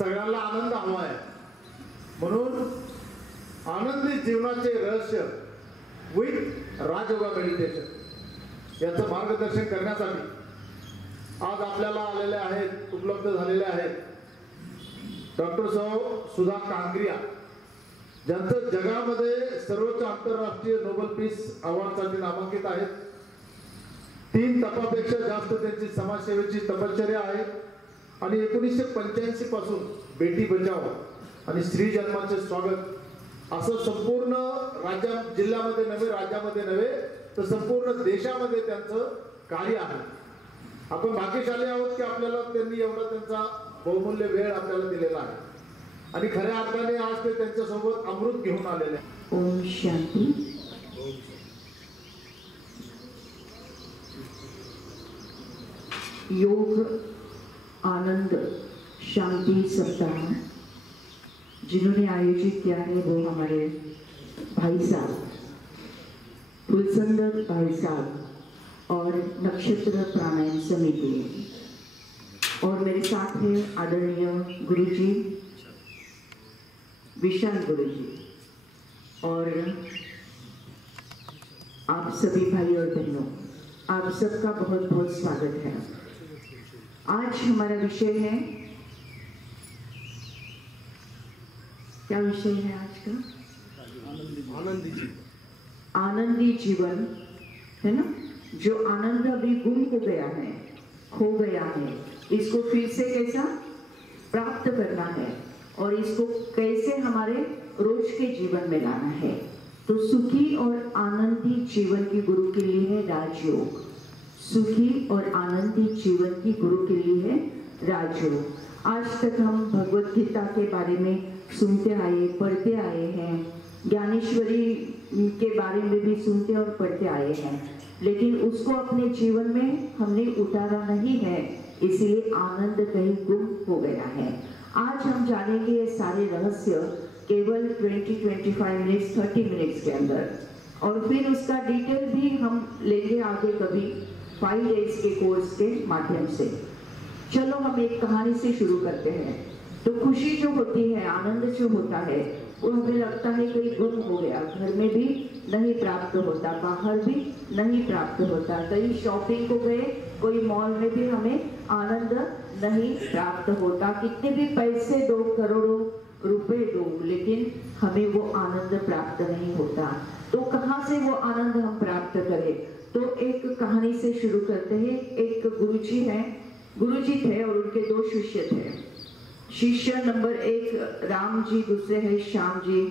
सगळ्यांना आनंद हवा आहे, म्हणून आनंदी जीवनाचे रहस्य विथ राजयोगा मेडिटेशन याचं मार्गदर्शन करण्यासाठी आज आपल्याला आलेले आहेत, उपलब्ध झालेले आहेत डॉक्टर सुधा कांगरिया, ज्यांचं जगामध्ये सर्वोच्च आंतरराष्ट्रीय नोबेल पीस अवॉर्डसाठी नामांकित आहेत। 3 तपापेक्षा जास्त त्यांची समाजसेवेची तपश्चर्या आहे आणि 1985 पासून बेटी बचाओ आणि स्त्री जन्माचे स्वागत असं संपूर्ण जिल्ह्यामध्ये नव्हे, राज्यामध्ये नव्हे तर संपूर्ण देशामध्ये त्यांचं कार्य आहे। आपण भाग्यशाली आहोत की आपल्याला त्यांनी एवढा त्यांचा बहुमूल्य वेळ आपल्याला दिलेला आहे आणि खऱ्या अर्थाने आज ते त्यांच्यासोबत अमृत घेऊन आलेले आहेत। ओम शांती। योग आनंद शांति सप्ताह जिन्होंने आयोजित किया है वो हमारे भाई साहब फुलसुंदर भाई साहब और नक्षत्र प्राणायाम समिति, और मेरे साथ हैं आदरणीय गुरुजी विशाल गुरुजी और आप सभी भाई और बहनों, आप सबका बहुत बहुत स्वागत है। आज हमारा विषय है, क्या विषय है आज का? आनंदी जीवन है ना। जो आनंद अभी गुम हो गया है, खो गया है, इसको फिर से कैसा प्राप्त करना है और इसको कैसे हमारे रोज के जीवन में लाना है। तो सुखी और आनंदी जीवन की गुरु के लिए है राजयोग। सुखी और आनंदी जीवन की गुरु के लिए है राजयोग। आज तक हम भगवत गीता के बारे में सुनते आए, पढ़ते आए हैं, ज्ञानेश्वरी के बारे में भी सुनते और पढ़ते आए हैं, लेकिन उसको अपने जीवन में हमने उतारा नहीं है, इसलिए आनंद कहीं गुम हो गया है। आज हम जानेंगे ये सारे रहस्य केवल 20-25 मिनट्स 30 मिनट्स के अंदर, और फिर उसका डिटेल भी हम लेंगे आगे कभी 5 डेज के कोर्स के माध्यम से। चलो हम एक कहानी से शुरू करते हैं। तो खुशी जो होती है, आनंद जो होता है, वो हमें लगता है कहीं गुम हो गया, घर में भी नहीं प्राप्त होता, बाहर भी नहीं प्राप्त होता, कहीं शॉपिंग को गए, कोई मॉल में भी हमें आनंद नहीं प्राप्त होता, कितने भी पैसे दो, करोड़ों रुपए दो, लेकिन हमें वो आनंद प्राप्त नहीं होता। तो कहाँ से वो आनंद हम प्राप्त करें? तो एक कहानी से शुरू करते हैं। एक गुरुजी हैं, गुरुजी थे और उनके 2 शिष्य थे। शिष्य नंबर 1 राम जी, दूसरे है श्याम जी,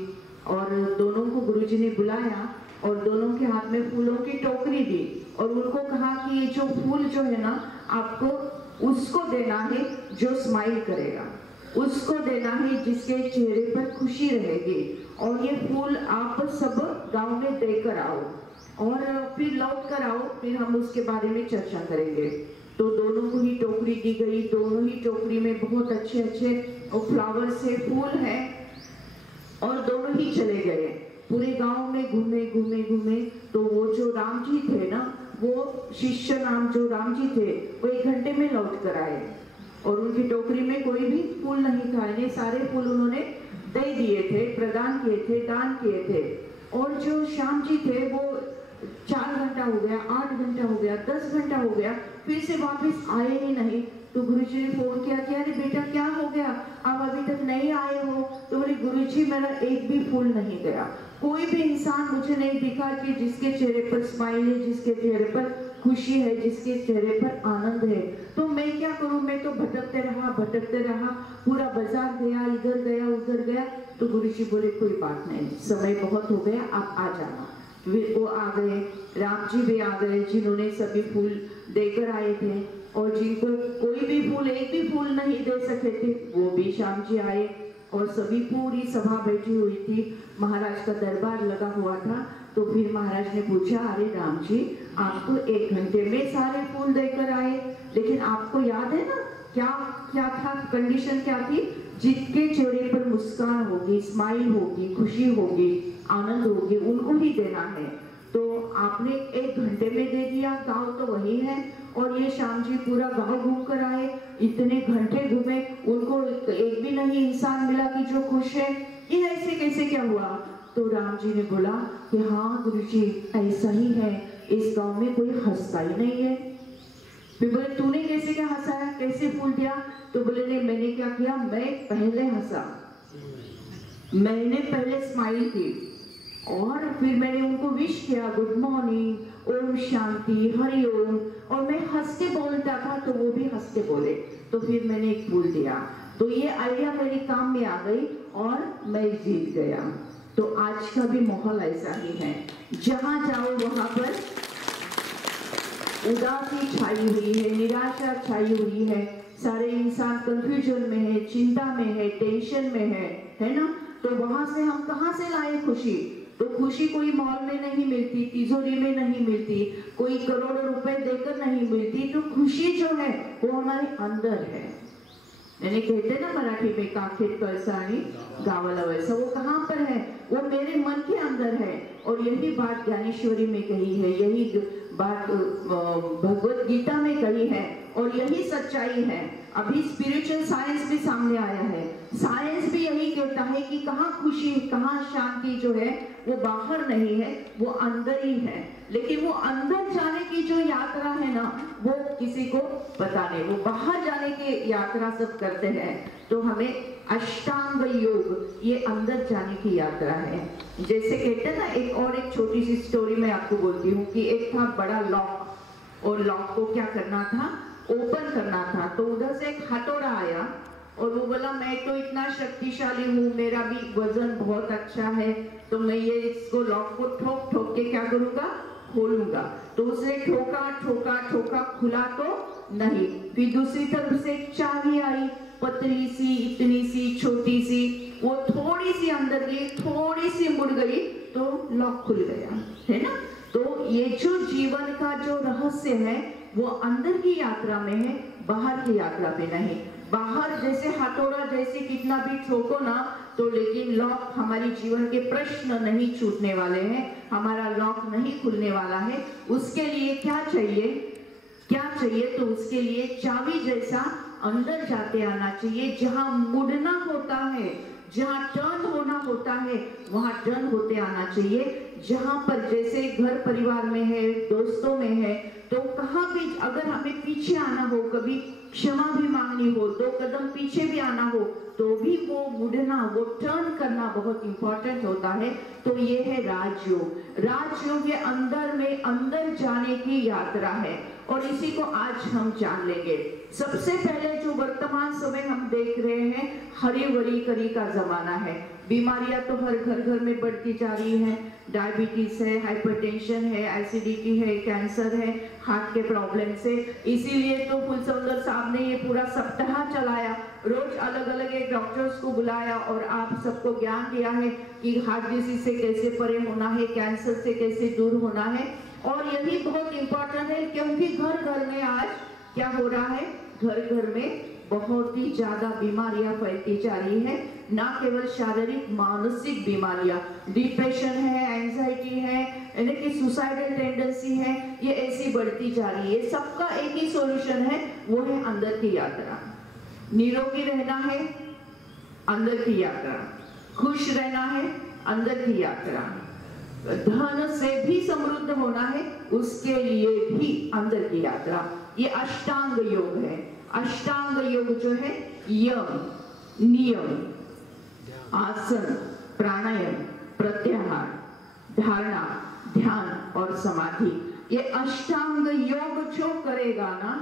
और दोनों को गुरुजी ने बुलाया और दोनों के हाथ में फूलों की टोकरी दी और उनको कहा कि ये जो फूल जो है ना, आपको उसको देना है जो स्माइल करेगा, उसको देना है जिसके चेहरे पर खुशी रहेगी, और ये फूल आप सब गांव में देकर आओ और फिर लौट कर आओ, फिर हम उसके बारे में चर्चा करेंगे। तो दोनों को ही टोकरी दी गई। दोनों ही टोकरी में बहुत अच्छे अच्छे फ्लावर से फूल हैं और दोनों ही चले गए। पूरे गांव में घूमे घूमे घूमे, तो वो जो राम जी थे ना, वो शिष्य नाम जो राम जी थे, वो 1 घंटे में लौट कर आए और उनकी टोकरी में कोई भी फूल नहीं था। इन्हें सारे फूल उन्होंने दे दिए थे, प्रदान किए थे, दान किए थे। और जो श्याम जी थे वो 4 घंटा हो गया, 8 घंटा हो गया, 10 घंटा हो गया, फिर से वापस आए ही नहीं। तो गुरुजी ने फोन किया कि अरे बेटा क्या हो गया, आप अभी तक नहीं आए हो? तो बोले गुरुजी मेरा एक भी फूल नहीं गया, कोई भी इंसान मुझे नहीं दिखा कि जिसके चेहरे पर स्माइल है, जिसके चेहरे पर खुशी है, जिसके चेहरे पर आनंद है। तो मैं क्या करूं, मैं तो भटकते रहा, पूरा बाजार गया, इधर गया उधर गया। तो गुरुजी बोले कोई बात नहीं, समय बहुत हो गया, आप आ जाना। वो आ गए, राम जी भी आ गए जिन्होंने सभी फूल देकर आए थे, और जिनको कोई भी फूल, एक भी फूल नहीं दे सके थे, वो भी श्याम जी आए। और सभी पूरी सभा बैठी हुई थी, महाराज का दरबार लगा हुआ था। तो फिर महाराज ने पूछा, अरे राम जी आपको 1 घंटे में सारे फूल देकर आए, लेकिन आपको याद है ना क्या था, कंडीशन क्या थी? जिसके चेहरे पर मुस्कान होगी, स्माइल होगी, खुशी होगी, आनंद होगी, उनको ही देना है। तो आपने 1 घंटे में दे दिया, गांव तो वही है। और ये श्याम जी पूरा गांव घूम कर आए, इतने घंटे घूमे, उनको एक भी नहीं इंसान मिला कि जो खुश है, ये ऐसे कैसे क्या हुआ? तो राम जी ने बोला कि हाँ गुरुजी ऐसा ही है, इस गांव में कोई हंसता ही नहीं है। फिर बोले तूने कैसे क्या हंसाया, कैसे फूल दिया? तो बोले नहीं मैंने क्या किया, मैं पहले हंसा, मैंने पहले स्माइल की और फिर मैंने उनको विश किया गुड मॉर्निंग, ओम शांति, हरि ओम, और मैं हंस के बोलता था तो वो भी हंस के बोले, तो फिर मैंने एक फूल दिया। तो ये आइडिया मेरे काम में आ गई और मैं जीत गया। तो आज का भी माहौल ऐसा ही है, जहां जाओ वहां पर उदासी छाई हुई है, निराशा छाई हुई है, सारे इंसान कंफ्यूजन में है, चिंता में है, टेंशन में है ना? तो वहां से हम कहां से लाए खुशी? तो खुशी कोई मॉल में नहीं मिलती, तिजोरी में नहीं मिलती, कोई करोड़ों रुपए देकर नहीं मिलती। तो खुशी जो है वो हमारे अंदर है। मैंने कहते ना मराठी में काखेत कळसा आणि गावाला वैसा, वो कहाँ पर है? वो मेरे मन के अंदर है। और यही बात ज्ञानेश्वरी में कही है, यही बात भगवत गीता में कही है, और यही सच्चाई है। अभी स्पिरिचुअल साइंस भी सामने आया है, साइंस भी यही कहता है कि कहाँ खुशी, कहाँ शांति जो है वो बाहर नहीं है, वो अंदर ही है। लेकिन वो अंदर जाने की जो यात्रा है ना, वो किसी को पता नहीं, वो बाहर जाने की यात्रा सब करते हैं। तो हमें अष्टांग योग, ये अंदर जाने की यात्रा है। जैसे कहते हैं ना, एक छोटी सी स्टोरी मैं आपको बोलती हूँ कि एक था बड़ा लॉक, और लॉक को क्या करना था, ओपन करना था। तो उधर से एक हथौड़ा आया और वो बोला मैं तो इतना शक्तिशाली हूँ, मेरा भी वजन बहुत अच्छा है, तो मैं ये इसको लॉक को ठोक ठोक के क्या करूँगा, खोलूंगा। तो उसने ठोका ठोका ठोका, खुला तो नहीं। फिर दूसरी तरफ से एक चाबी आई, पतली सी, इतनी सी, छोटी सी, वो थोड़ी सी अंदर गई, थोड़ी सी मुड़ गई, तो लॉक खुल गया, है ना? तो ये जो जीवन का जो रहस्य है वो अंदर की यात्रा में है, बाहर की यात्रा पे नहीं। बाहर जैसे हथौड़ा जैसे कितना भी ठोको ना, तो लेकिन लॉक, हमारी जीवन के प्रश्न नहीं छूटने वाले हैं, हमारा लॉक नहीं खुलने वाला है। उसके लिए क्या चाहिए, क्या चाहिए? तो उसके लिए चाबी जैसा अंदर जाते आना चाहिए। जहां मुड़ना होता है, जहां टर्न होना होता है, वहां टर्न होते आना चाहिए। जहां पर जैसे घर परिवार में है, दोस्तों में है, तो कहाँ भी अगर हमें पीछे आना हो, कभी क्षमा भी मांगनी हो, 2 कदम पीछे भी आना हो, तो भी वो मुड़ना, वो टर्न करना बहुत इंपॉर्टेंट होता है। तो ये है राजयोग। राजयोग ये अंदर में, अंदर जाने की यात्रा है, और इसी को आज हम जान लेंगे। सबसे पहले जो वर्तमान समय हम देख रहे हैं, हरी भरी करी का जमाना है। बीमारियां तो हर घर में बढ़ती जा रही हैं। डायबिटीज है, हाइपरटेंशन है, एसिडिटी है, कैंसर है, हार्ट के प्रॉब्लम से। इसीलिए तो फुलसुंदर साहब ने ये पूरा सप्ताह चलाया, रोज अलग अलग एक डॉक्टर्स को बुलाया और आप सबको ज्ञान दिया है कि हार्ट डिसीज से कैसे परे होना है, कैंसर से कैसे दूर होना है। और यही बहुत इंपॉर्टेंट है, क्योंकि घर घर में आज क्या हो रहा है, घर घर में बहुत ही ज्यादा बीमारियां फैलती जा रही है। ना केवल शारीरिक, मानसिक बीमारियां, डिप्रेशन है, एंजाइटी है, यानी कि सुसाइडल टेंडेंसी है, ये ऐसी बढ़ती जा रही है। सबका एक ही सॉल्यूशन है, वो है अंदर की यात्रा। निरोगी रहना है, अंदर की यात्रा। खुश रहना है, अंदर की यात्रा। धन से भी समृद्ध होना है, उसके लिए भी अंदर की यात्रा। ये अष्टांग योग है। अष्टांग योग जो है, यम, नियम, आसन, प्राणायाम, प्रत्याहार, धारणा, ध्यान और समाधि। ये अष्टांग योग जो करेगा ना,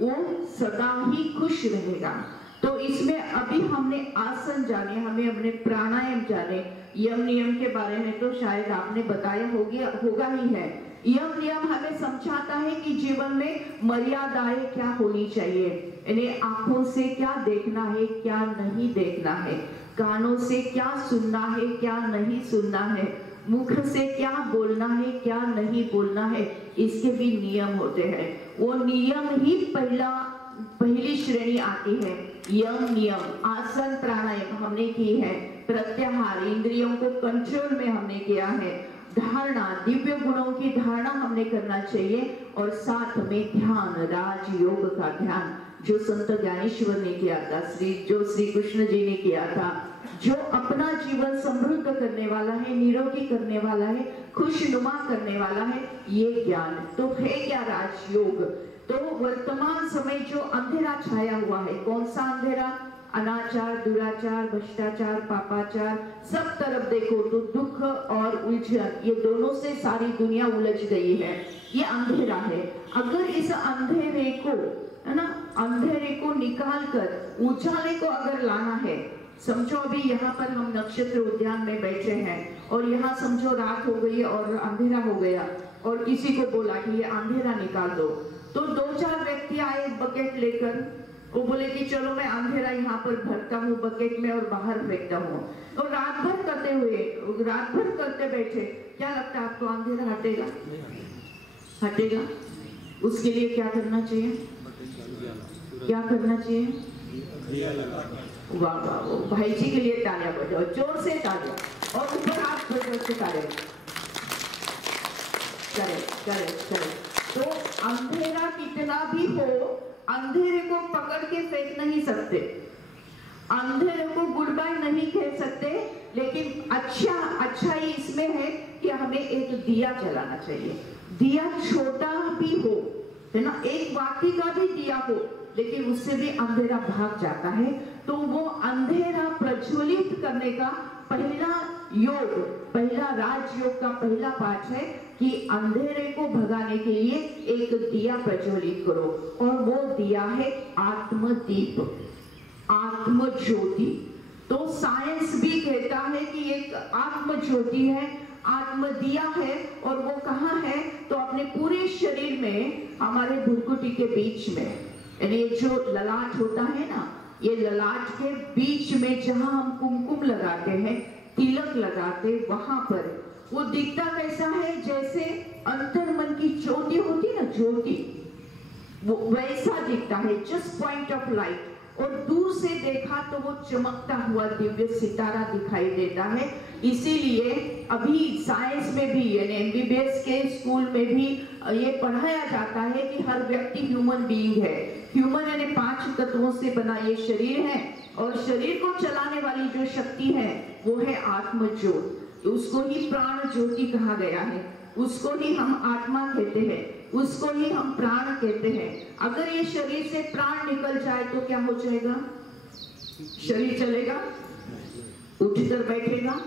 वो सदा ही खुश रहेगा। तो इसमें अभी हमने आसन जाने, हमें अपने प्राणायाम जाने, यम नियम के बारे में तो शायद आपने बताया होगा ही है। यम नियम हमें समझाता है कि जीवन में मर्यादाएं क्या होनी चाहिए, यानी आंखों से क्या देखना है, क्या नहीं देखना है, कानों से क्या सुनना है, क्या नहीं सुनना है, मुख से क्या बोलना है, क्या नहीं बोलना है, इसके भी नियम होते हैं। वो नियम ही पहली श्रेणी आती है। यम नियम, आसन प्राणायाम हमने की है, प्रत्याहार इंद्रियों को कंट्रोल में हमने किया है, धारणा दिव्य गुणों की धारणा हमने करना चाहिए, और साथ में ध्यान, राजयोग का ध्यान। जो संत ज्ञानेश्वर ने किया था, जो श्री कृष्ण जी ने किया था, जो अपना जीवन समृद्ध करने वाला है, निरोगी करने वाला है, खुशनुमा करने वाला है, ये ज्ञान तो है क्या राजयोग। तो वर्तमान समय जो अंधेरा छाया हुआ है, कौन सा अंधेरा? अनाचार, दुराचार, भ्रष्टाचार, पापाचार, सब तरफ देखो तो दुख और उलझन, ये दोनों से सारी दुनिया उलझ गई है। ये अंधेरा है। अगर इस अंधेरे को, है ना, अंधेरे को निकाल कर उजाले को अगर लाना है, समझो अभी यहाँ पर हम नक्षत्र उद्यान में बैठे हैं और यहाँ समझो रात हो गई और अंधेरा हो गया और किसी को बोला कि ये अंधेरा निकाल दो, तो 2-4 व्यक्ति आए बकेट लेकर, वो बोले कि चलो मैं अंधेरा यहाँ पर भरता हूँ बकेट में और बाहर फेंकता हूँ, और रात भर करते बैठे, क्या लगता है आपको अंधेरा हटेगा? हटेगा? उसके लिए क्या करना चाहिए? क्या करना चाहिए? वाह वाह, भाई जी के लिए तालियां बजाओ, जोर से तालियां, और ऊपर हाथ जोर से तालियां। करेक्ट। तो अंधेरा कितना भी हो, अंधेरे को पकड़ के फेंक नहीं सकते, अंधेरे को गुड बाय नहीं कह सकते, लेकिन अच्छाई इसमें है कि हमें एक दिया जलाना चाहिए। दिया छोटा भी हो, है ना, एक वाटी का भी दिया हो, लेकिन उससे भी अंधेरा भाग जाता है। तो वो अंधेरा प्रज्वलित करने का पहला राजयोग का पहला पाठ है कि अंधेरे को भगाने के लिए एक दिया प्रज्वलित करो, और वो दिया है आत्मदीप, आत्मज्योति। तो साइंस भी कहता है कि एक आत्मज्योति है, आत्मदिया है, और वो कहाँ है? तो अपने पूरे शरीर में, हमारे भुरकुटी के बीच में, यानी जो ललाट होता है ना, ये ललाट के बीच में जहां हम कुमकुम लगाते हैं, तिलक लगाते, वहां पर वो दिखता कैसा है? जैसे अंतर्मन की ज्योति होती ना, ज्योति, वो वैसा दिखता है, जस्ट पॉइंट ऑफ लाइट। और दूर से देखा तो वो चमकता हुआ दिव्य सितारा दिखाई देता है। इसीलिए अभी साइंस में भी, यानी एमबीबीएस के स्कूल में भी ये पढ़ाया जाता है कि हर व्यक्ति ह्यूमन बीइंग है। ह्यूमन यानी 5 तत्वों से बना ये शरीर है, और शरीर को चलाने वाली जो शक्ति है वो है आत्मज्योत। उसको ही प्राण ज्योति कहा गया है, उसको ही हम आत्मा कहते हैं, उसको ही हम प्राण कहते हैं। अगर ये शरीर से प्राण निकल जाए तो क्या हो जाएगा? शरीर चलेगा, उठकर बैठेगा,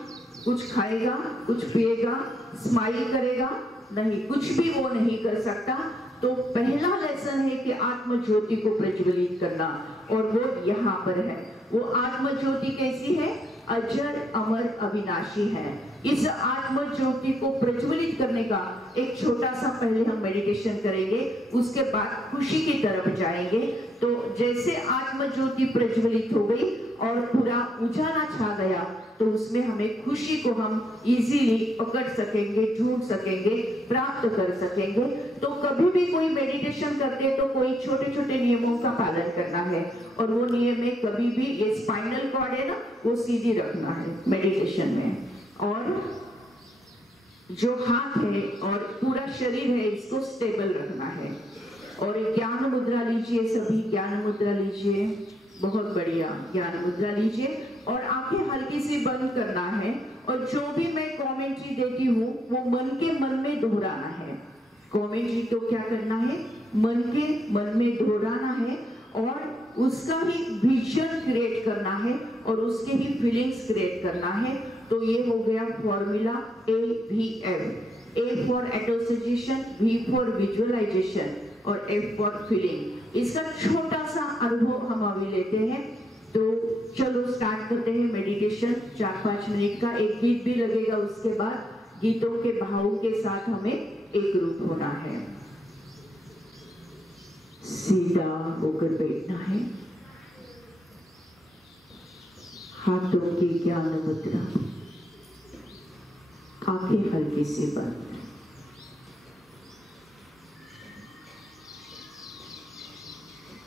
कुछ खाएगा, कुछ पिएगा, स्माइल करेगा? नहीं, कुछ भी वो नहीं कर सकता। तो पहला लेसन है कि आत्म ज्योति को प्रज्वलित करना, और वो यहाँ पर है। वो आत्म ज्योति कैसी है? अजर अमर अविनाशी है। इस आत्म ज्योति को प्रज्वलित करने का एक छोटा सा पहले हम मेडिटेशन करेंगे, उसके बाद खुशी की तरफ जाएंगे। तो जैसे आत्म ज्योति प्रज्वलित हो गई और पूरा उजाला छा गया, तो उसमें हमें खुशी को हम इजीली पकड़ सकेंगे, ढूंढ सकेंगे, प्राप्त कर सकेंगे। तो कभी भी कोई मेडिटेशन करते हैं तो कोई छोटे छोटे नियमों का पालन करना है, और वो नियम में कभी भी ये स्पाइनल कॉर्ड है ना, वो सीधी रखना है मेडिटेशन में, और जो हाथ है और पूरा शरीर है इसको स्टेबल रखना है। और ज्ञान मुद्रा लीजिए, सभी ज्ञान मुद्रा लीजिए, बहुत बढ़िया ज्ञान मुद्रा लीजिए, और आंखें हल्की सी बंद करना है। और जो भी मैं कमेंट्री देती हूँ वो मन के मन में दोहराना है। कमेंट्री तो क्या करना है? मन के मन में दोहराना है, और उसका ही विजन क्रिएट करना है, और उसके ही फीलिंग्स क्रिएट करना है। तो ये हो गया formula AVM। A for association, V for visualisation, और F फॉर फीलिंग। इसका छोटा सा अनुभव हम अभी लेते हैं। तो चलो स्टार्ट करते हैं मेडिटेशन। 4-5 मिनट का एक गीत भी लगेगा, उसके बाद गीतों के भावों के साथ हमें एक रूप होना है। सीधा होकर बैठना है, हाथों की ज्ञान मुद्रा, आंखें हल्की सी बंद।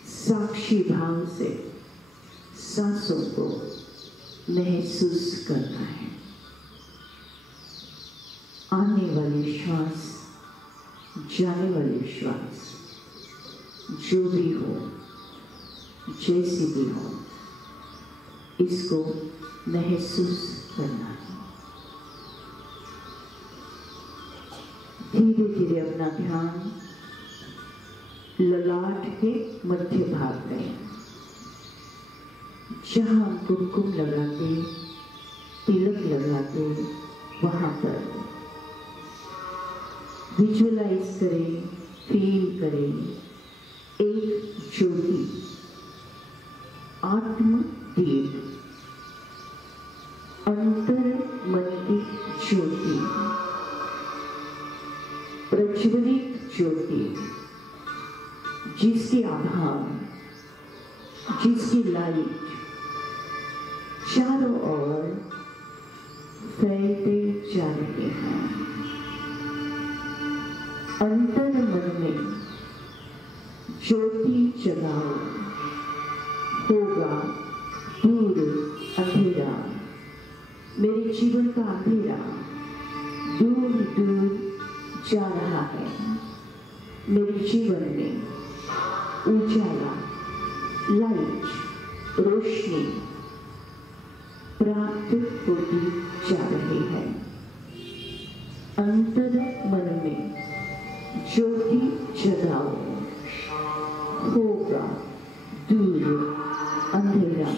साक्षी भाव से सांसों को महसूस करना है। आने वाले श्वास, जाने वाले श्वास, जो भी हो जैसी भी हो, इसको महसूस करना है। धीरे धीरे अपना ध्यान ललाट के मध्य भाग में, जहां हम कुमकुम लगाते, तिलक लगाते, वहां पर विजुअलाइज करें, फील करें एक ज्योति, आत्म दीप, अंतर मन की ज्योति, प्रज्वलित ज्योति, जिसकी आभा, जिसकी लाइट चारों ओर फैलते जा रहे हैं। अंतर मन में ज्योति जलाओ, होगा दूर अंधेरा, मेरे जीवन का अंधेरा दूर दूर जा रहा है। मेरे जीवन में उजाला, लाइट, रोशनी प्राप्त होती जा रही है। अंतर मन में ज्योति जलाओ, होगा दूर अंधेरा।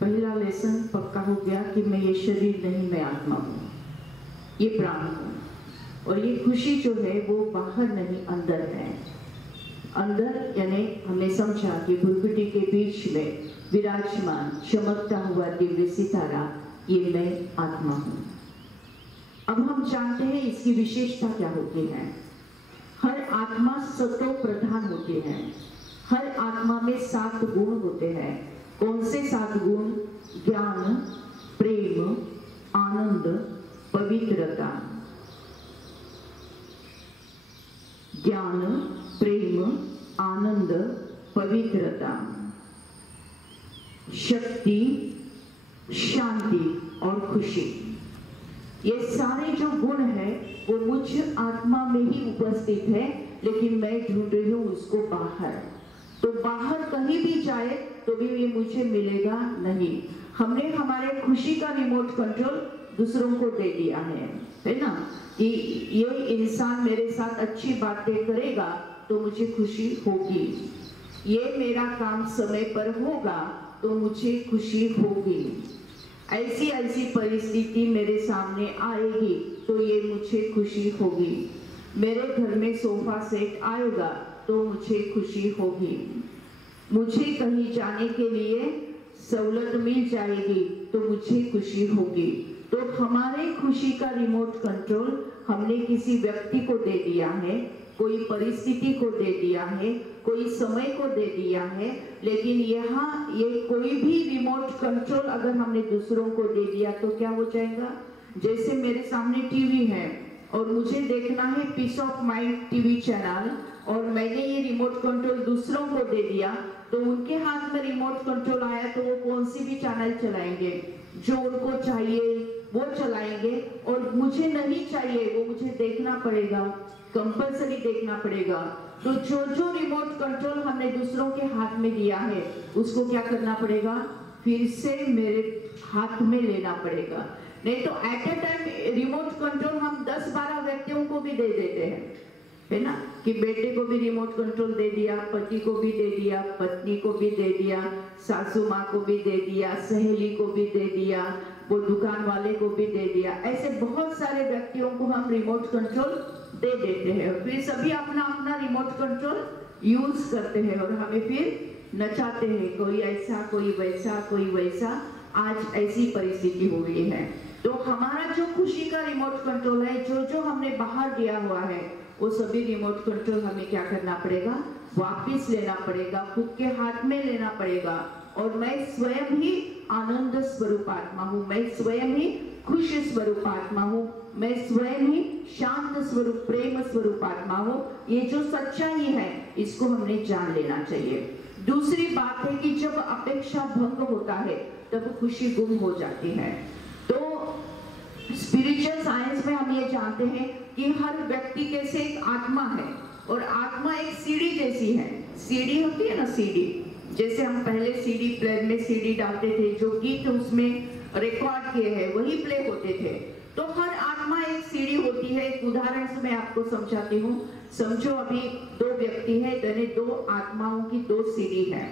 पहला लेसन पक्का हो गया कि मैं ये शरीर नहीं, मैं आत्मा हूँ, ये प्राण हूँ, और ये खुशी जो है वो बाहर नहीं अंदर है। अंदर यानी हमने समझा कि भ्रुकुटी के बीच में विराजमान चमकता हुआ दिव्य सितारा, ये मैं आत्मा हूँ। अब हम जानते हैं इसकी विशेषता क्या होती है। हर आत्मा सतो प्रधान होती है। हर आत्मा में 7 गुण होते हैं। कौन से 7 गुण? ज्ञान, प्रेम, आनंद, पवित्रता। ज्ञान, प्रेम, आनंद, पवित्रता, शक्ति, शांति और खुशी। ये सारे जो गुण है वो मुझ आत्मा में ही उपस्थित है, लेकिन मैं ढूंढ रही हूँ उसको बाहर। तो बाहर कहीं भी जाए तो भी ये मुझे मिलेगा नहीं। हमने हमारे खुशी का रिमोट कंट्रोल दूसरों को दे दिया है ना, कि ये इंसान मेरे साथ अच्छी बातें करेगा तो मुझे खुशी होगी, ये मेरा काम समय पर होगा तो मुझे खुशी होगी, ऐसी ऐसी परिस्थिति मेरे सामने आएगी तो ये मुझे खुशी होगी, मेरे घर में सोफा सेट आएगा तो मुझे खुशी होगी, मुझे कहीं जाने के लिए सहूलत मिल जाएगी तो मुझे खुशी होगी। तो हमारे खुशी का रिमोट कंट्रोल हमने किसी व्यक्ति को दे दिया है, कोई परिस्थिति को दे दिया है, कोई समय को दे दिया है। लेकिन यहाँ ये कोई भी रिमोट कंट्रोल अगर हमने दूसरों को दे दिया तो क्या हो जाएगा? जैसे मेरे सामने टीवी है और मुझे देखना है peace of mind TV channel, और मैंने ये रिमोट कंट्रोल दूसरों को दे दिया तो उनके हाथ में रिमोट कंट्रोल आया तो वो कौन सी भी चैनल चलाएंगे, जो उनको चाहिए वो चलाएंगे, और मुझे नहीं चाहिए वो मुझे देखना पड़ेगा, कंपल्सरी देखना पड़ेगा। तो जो जो रिमोट कंट्रोल हमने दूसरों के हाथ में दिया है उसको क्या करना पड़ेगा? फिर से मेरे हाथ में लेना पड़ेगा। नहीं तो at a time remote control हम 10-12 व्यक्तियों को भी दे देते हैं, है ना, कि बेटे को भी रिमोट कंट्रोल दे दिया, पति को भी दे दिया, पत्नी को भी दे दिया, सासू माँ को भी दे दिया, सहेली को भी दे दिया, वो दुकान वाले को भी दे दिया। ऐसे बहुत सारे व्यक्तियों को हम रिमोट कंट्रोल दे देते हैं, फिर सभी अपना अपना रिमोट कंट्रोल यूज करते हैं और हमें फिर नचाते हैं, कोई ऐसा कोई वैसा कोई वैसा। आज ऐसी परिस्थिति हो गई है। तो हमारा जो खुशी का रिमोट कंट्रोल है, जो जो हमने बाहर दिया हुआ है, वो सभी रिमोट कंट्रोल हमें क्या करना पड़ेगा? वापिस लेना पड़ेगा, खुद के हाथ में लेना पड़ेगा। और मैं स्वयं ही आनंद स्वरूप आत्मा हूँ, मैं स्वयं ही खुश स्वरूप आत्मा हूँ, मैं स्वयं ही शांत स्वरूप प्रेम स्वरूप आत्मा हूँ। ये जो सच्चाई है इसको हमने जान लेना चाहिए। दूसरी बात है कि जब अपेक्षा भंग होता है तब खुशी गुम हो जाती है। तो स्पिरिचुअल साइंस में हम ये जानते हैं कि हर व्यक्ति कैसे एक आत्मा है, और आत्मा एक सीडी जैसी है। सीडी होती है ना, सीडी, जैसे हम पहले सीडी प्लेयर में सीडी डालते थे, जो गीत उसमें रिकॉर्ड किए हैं वही प्ले होते थे। तो हर आत्मा एक सीडी होती है। एक उदाहरण से मैं आपको समझाती हूँ। समझो अभी 2 व्यक्ति है, यानी 2 आत्माओं की 2 सीडी है।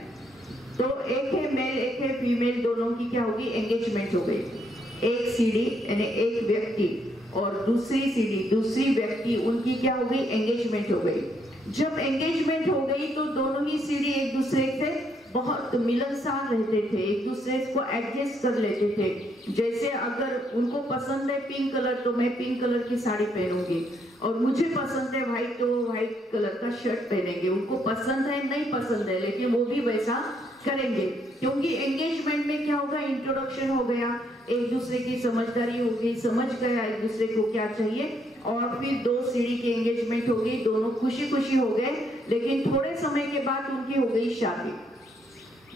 तो एक है मेल एक है फीमेल, दोनों की क्या होगी? एंगेजमेंट हो गई। एक सीडी यानी एक व्यक्ति और दूसरी सीडी दूसरी व्यक्ति, उनकी क्या हो गई? एंगेजमेंट हो गई। जब एंगेजमेंट हो गई तो दोनों ही सीडी एक दूसरे से बहुत मिलनसार रहते थे, एक दूसरे को एडजस्ट कर लेते थे। जैसे अगर उनको पसंद है पिंक कलर तो मैं पिंक कलर की साड़ी पहनूंगी, और मुझे पसंद है व्हाइट तो व्हाइट कलर का शर्ट पहनेंगे। उनको पसंद है नहीं पसंद है, लेकिन वो भी वैसा करेंगे, क्योंकि एंगेजमेंट में क्या होगा? इंट्रोडक्शन हो गया, एक दूसरे की समझदारी हो गई, समझ गया एक दूसरे को क्या चाहिए, और फिर 2 सीढ़ी की एंगेजमेंट हो गई, दोनों खुशी खुशी हो गए। लेकिन थोड़े समय के बाद उनकी हो गई शादी,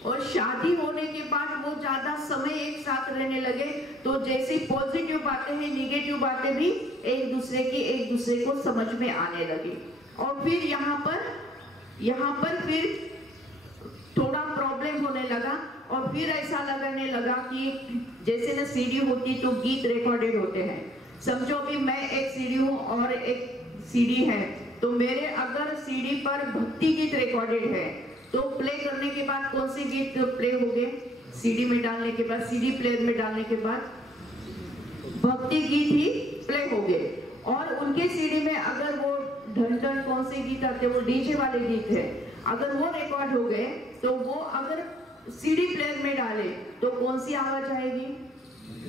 और शादी होने के बाद वो ज्यादा समय एक साथ रहने लगे, तो जैसी पॉजिटिव बातें हैं निगेटिव बातें भी एक दूसरे को समझ में आने लगी। और फिर यहाँ पर फिर थोड़ा प्रॉब्लम होने लगा, और फिर ऐसा लगने लगा कि जैसे ना सीडी होती तो गीत रिकॉर्डेड होते हैं। समझो अभी मैं एक सीडी हूँ और एक सीडी है, तो मेरे अगर सीडी पर भक्ति गीत रिकॉर्डेड है तो प्ले करने के बाद कौन से गीत प्ले हो गए? सीडी में डालने के बाद, सीडी प्लेयर में डालने के बाद भक्ति गीत ही प्ले हो गए। और उनके सीडी में अगर वो ढन ढन कौन से गीत आते हैं, वो डीजे वाले गीत है, अगर वो रिकॉर्ड हो गए तो वो अगर सीडी प्लेयर में डाले तो कौन सी आवाज आएगी,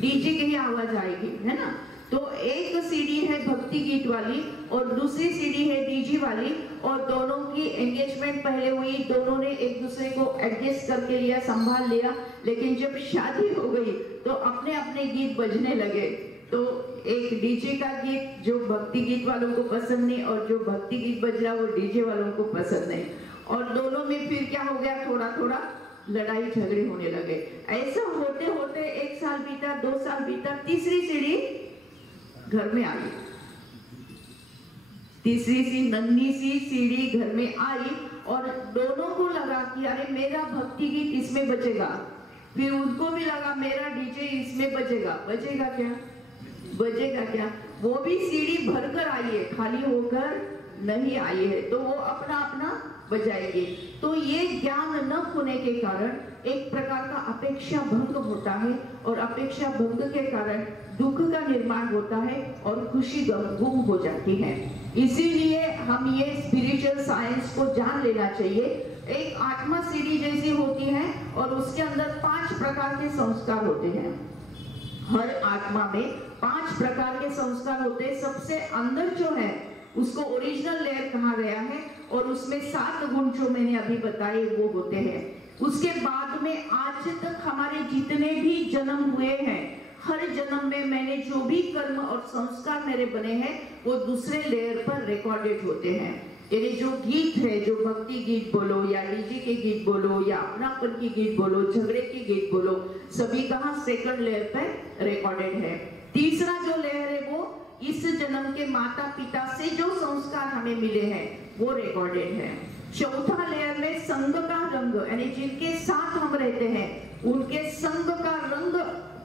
डीजे की ही आवाज आएगी, है ना। तो एक सीडी है भक्ति गीत वाली और दूसरी सीडी है डीजे वाली, और दोनों की एंगेजमेंट पहले हुई, दोनों ने एक दूसरे को एडजस्ट करके लिया, संभाल लिया, लेकिन जब शादी हो गई तो अपने अपने गीत बजने लगे। तो एक डीजे का गीत जो भक्ति गीत वालों को पसंद नहीं, और जो भक्ति गीत बज रहा वो डीजे वालों को पसंद नहीं, और दोनों में फिर क्या हो गया, थोड़ा थोड़ा लड़ाई झगड़े होने लगे। ऐसा होते होते 1 साल बीता, 2 साल बीता, तीसरी सीढ़ी घर में आई, तीसरी सी नन्ही सी सीढ़ी घर में आई, और दोनों को लगा कि अरे मेरा भक्ति गीत इसमें बजेगा, फिर उनको भी लगा मेरा डीजे इसमें बजेगा। बजेगा क्या, बजेगा क्या, वो भी सीढ़ी भरकर आई है, खाली होकर नहीं आई है, तो वो अपना अपना बजाएंगे। तो ये ज्ञान न होने के कारण एक प्रकार का अपेक्षा भंग होता है, और अपेक्षा भंग के कारण दुख का निर्माण होता है और खुशी गुम हो जाती है। इसीलिए हम ये स्पिरिचुअल साइंस को जान लेना चाहिए। एक आत्मा सीढ़ी जैसी होती है और उसके अंदर 5 प्रकार के संस्कार होते हैं। हर आत्मा में 5 प्रकार के संस्कार होते हैं। सबसे अंदर जो है उसको ओरिजिनल लेयर कहा गया है, और उसमें 7 गुण जो मैंने अभी बताए वो होते हैं। उसके बाद में आज तक हमारे जितने भी जन्म हुए हैं, हर जन्म में मैंने जो भी कर्म और संस्कार मेरे बने हैं वो दूसरे लेयर पर रिकॉर्डेड होते हैं। यानी जो गीत है, जो भक्ति गीत बोलो या डीजे के गीत बोलो या अपनापन की गीत बोलो, झगड़े के गीत बोलो, सभी कहाँ सेकंड लेयर पर रिकॉर्डेड है। तीसरा जो लेयर है वो इस जन्म के माता पिता से जो संस्कार हमें मिले हैं वो रिकॉर्डेड है। चौथा लेयर में संग का रंग, यानी जिनके साथ हम रहते हैं उनके संग का रंग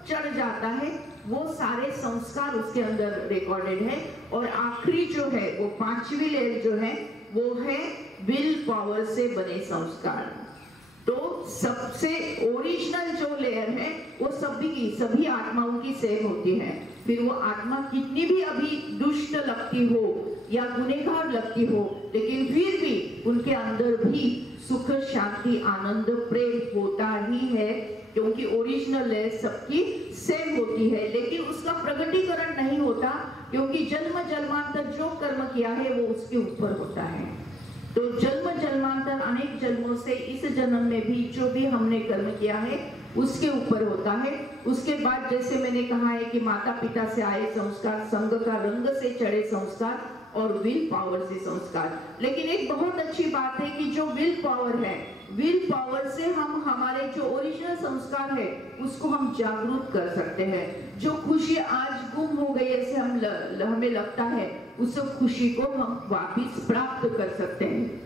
चढ़ जाता है, वो सारे संस्कार उसके अंदर रिकॉर्डेड है। और आखिरी जो है वो 5वीं लेयर जो है वो है विल पावर से बने संस्कार। तो सबसे ओरिजिनल जो लेयर है वो सभी आत्माओं की सेम होती है। फिर वो आत्मा कितनी भी अभी दुष्ट लगती हो या गुनहगार लगती हो, लेकिन फिर भी उनके अंदर भी सुख, शांति, आनंद, प्रेम होता ही है, क्योंकि ओरिजिनल लेयर सबकी सेम होती है। लेकिन उसका प्रगटीकरण नहीं होता, क्योंकि जन्म जन्मांतर जो कर्म किया है वो उसके ऊपर होता है। तो जन्म जन्मांतर अनेक जन्मों से इस जन्म में भी जो भी हमने कर्म किया है उसके ऊपर होता है। उसके बाद जैसे मैंने कहा है कि माता पिता से आए संस्कार, संग का रंग से चढ़े संस्कार और विल पावर से संस्कार। लेकिन एक बहुत अच्छी बात है कि जो विल पावर है, विल पावर से हम हमारे जो ओरिजिनल संस्कार है उसको हम जागरूक कर सकते हैं। जो खुशी आज गुम हो गई ऐसे हमें लगता है, उस खुशी को हम वापस प्राप्त कर सकते हैं,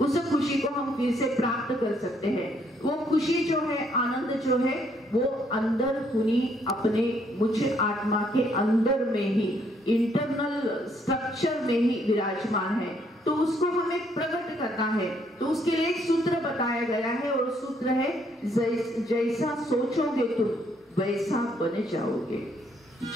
उस खुशी को हम फिर से प्राप्त कर सकते हैं। वो खुशी जो है, आनंद जो है, वो अंदर हुनी अपने मुझ आत्मा के अंदर में ही, इंटरनल स्ट्रक्चर में ही विराजमान है। तो उसको हमें प्रकट करना है। तो उसके लिए एक सूत्र बताया गया है, और सूत्र है जैसा सोचोगे तुम वैसा बन जाओगे।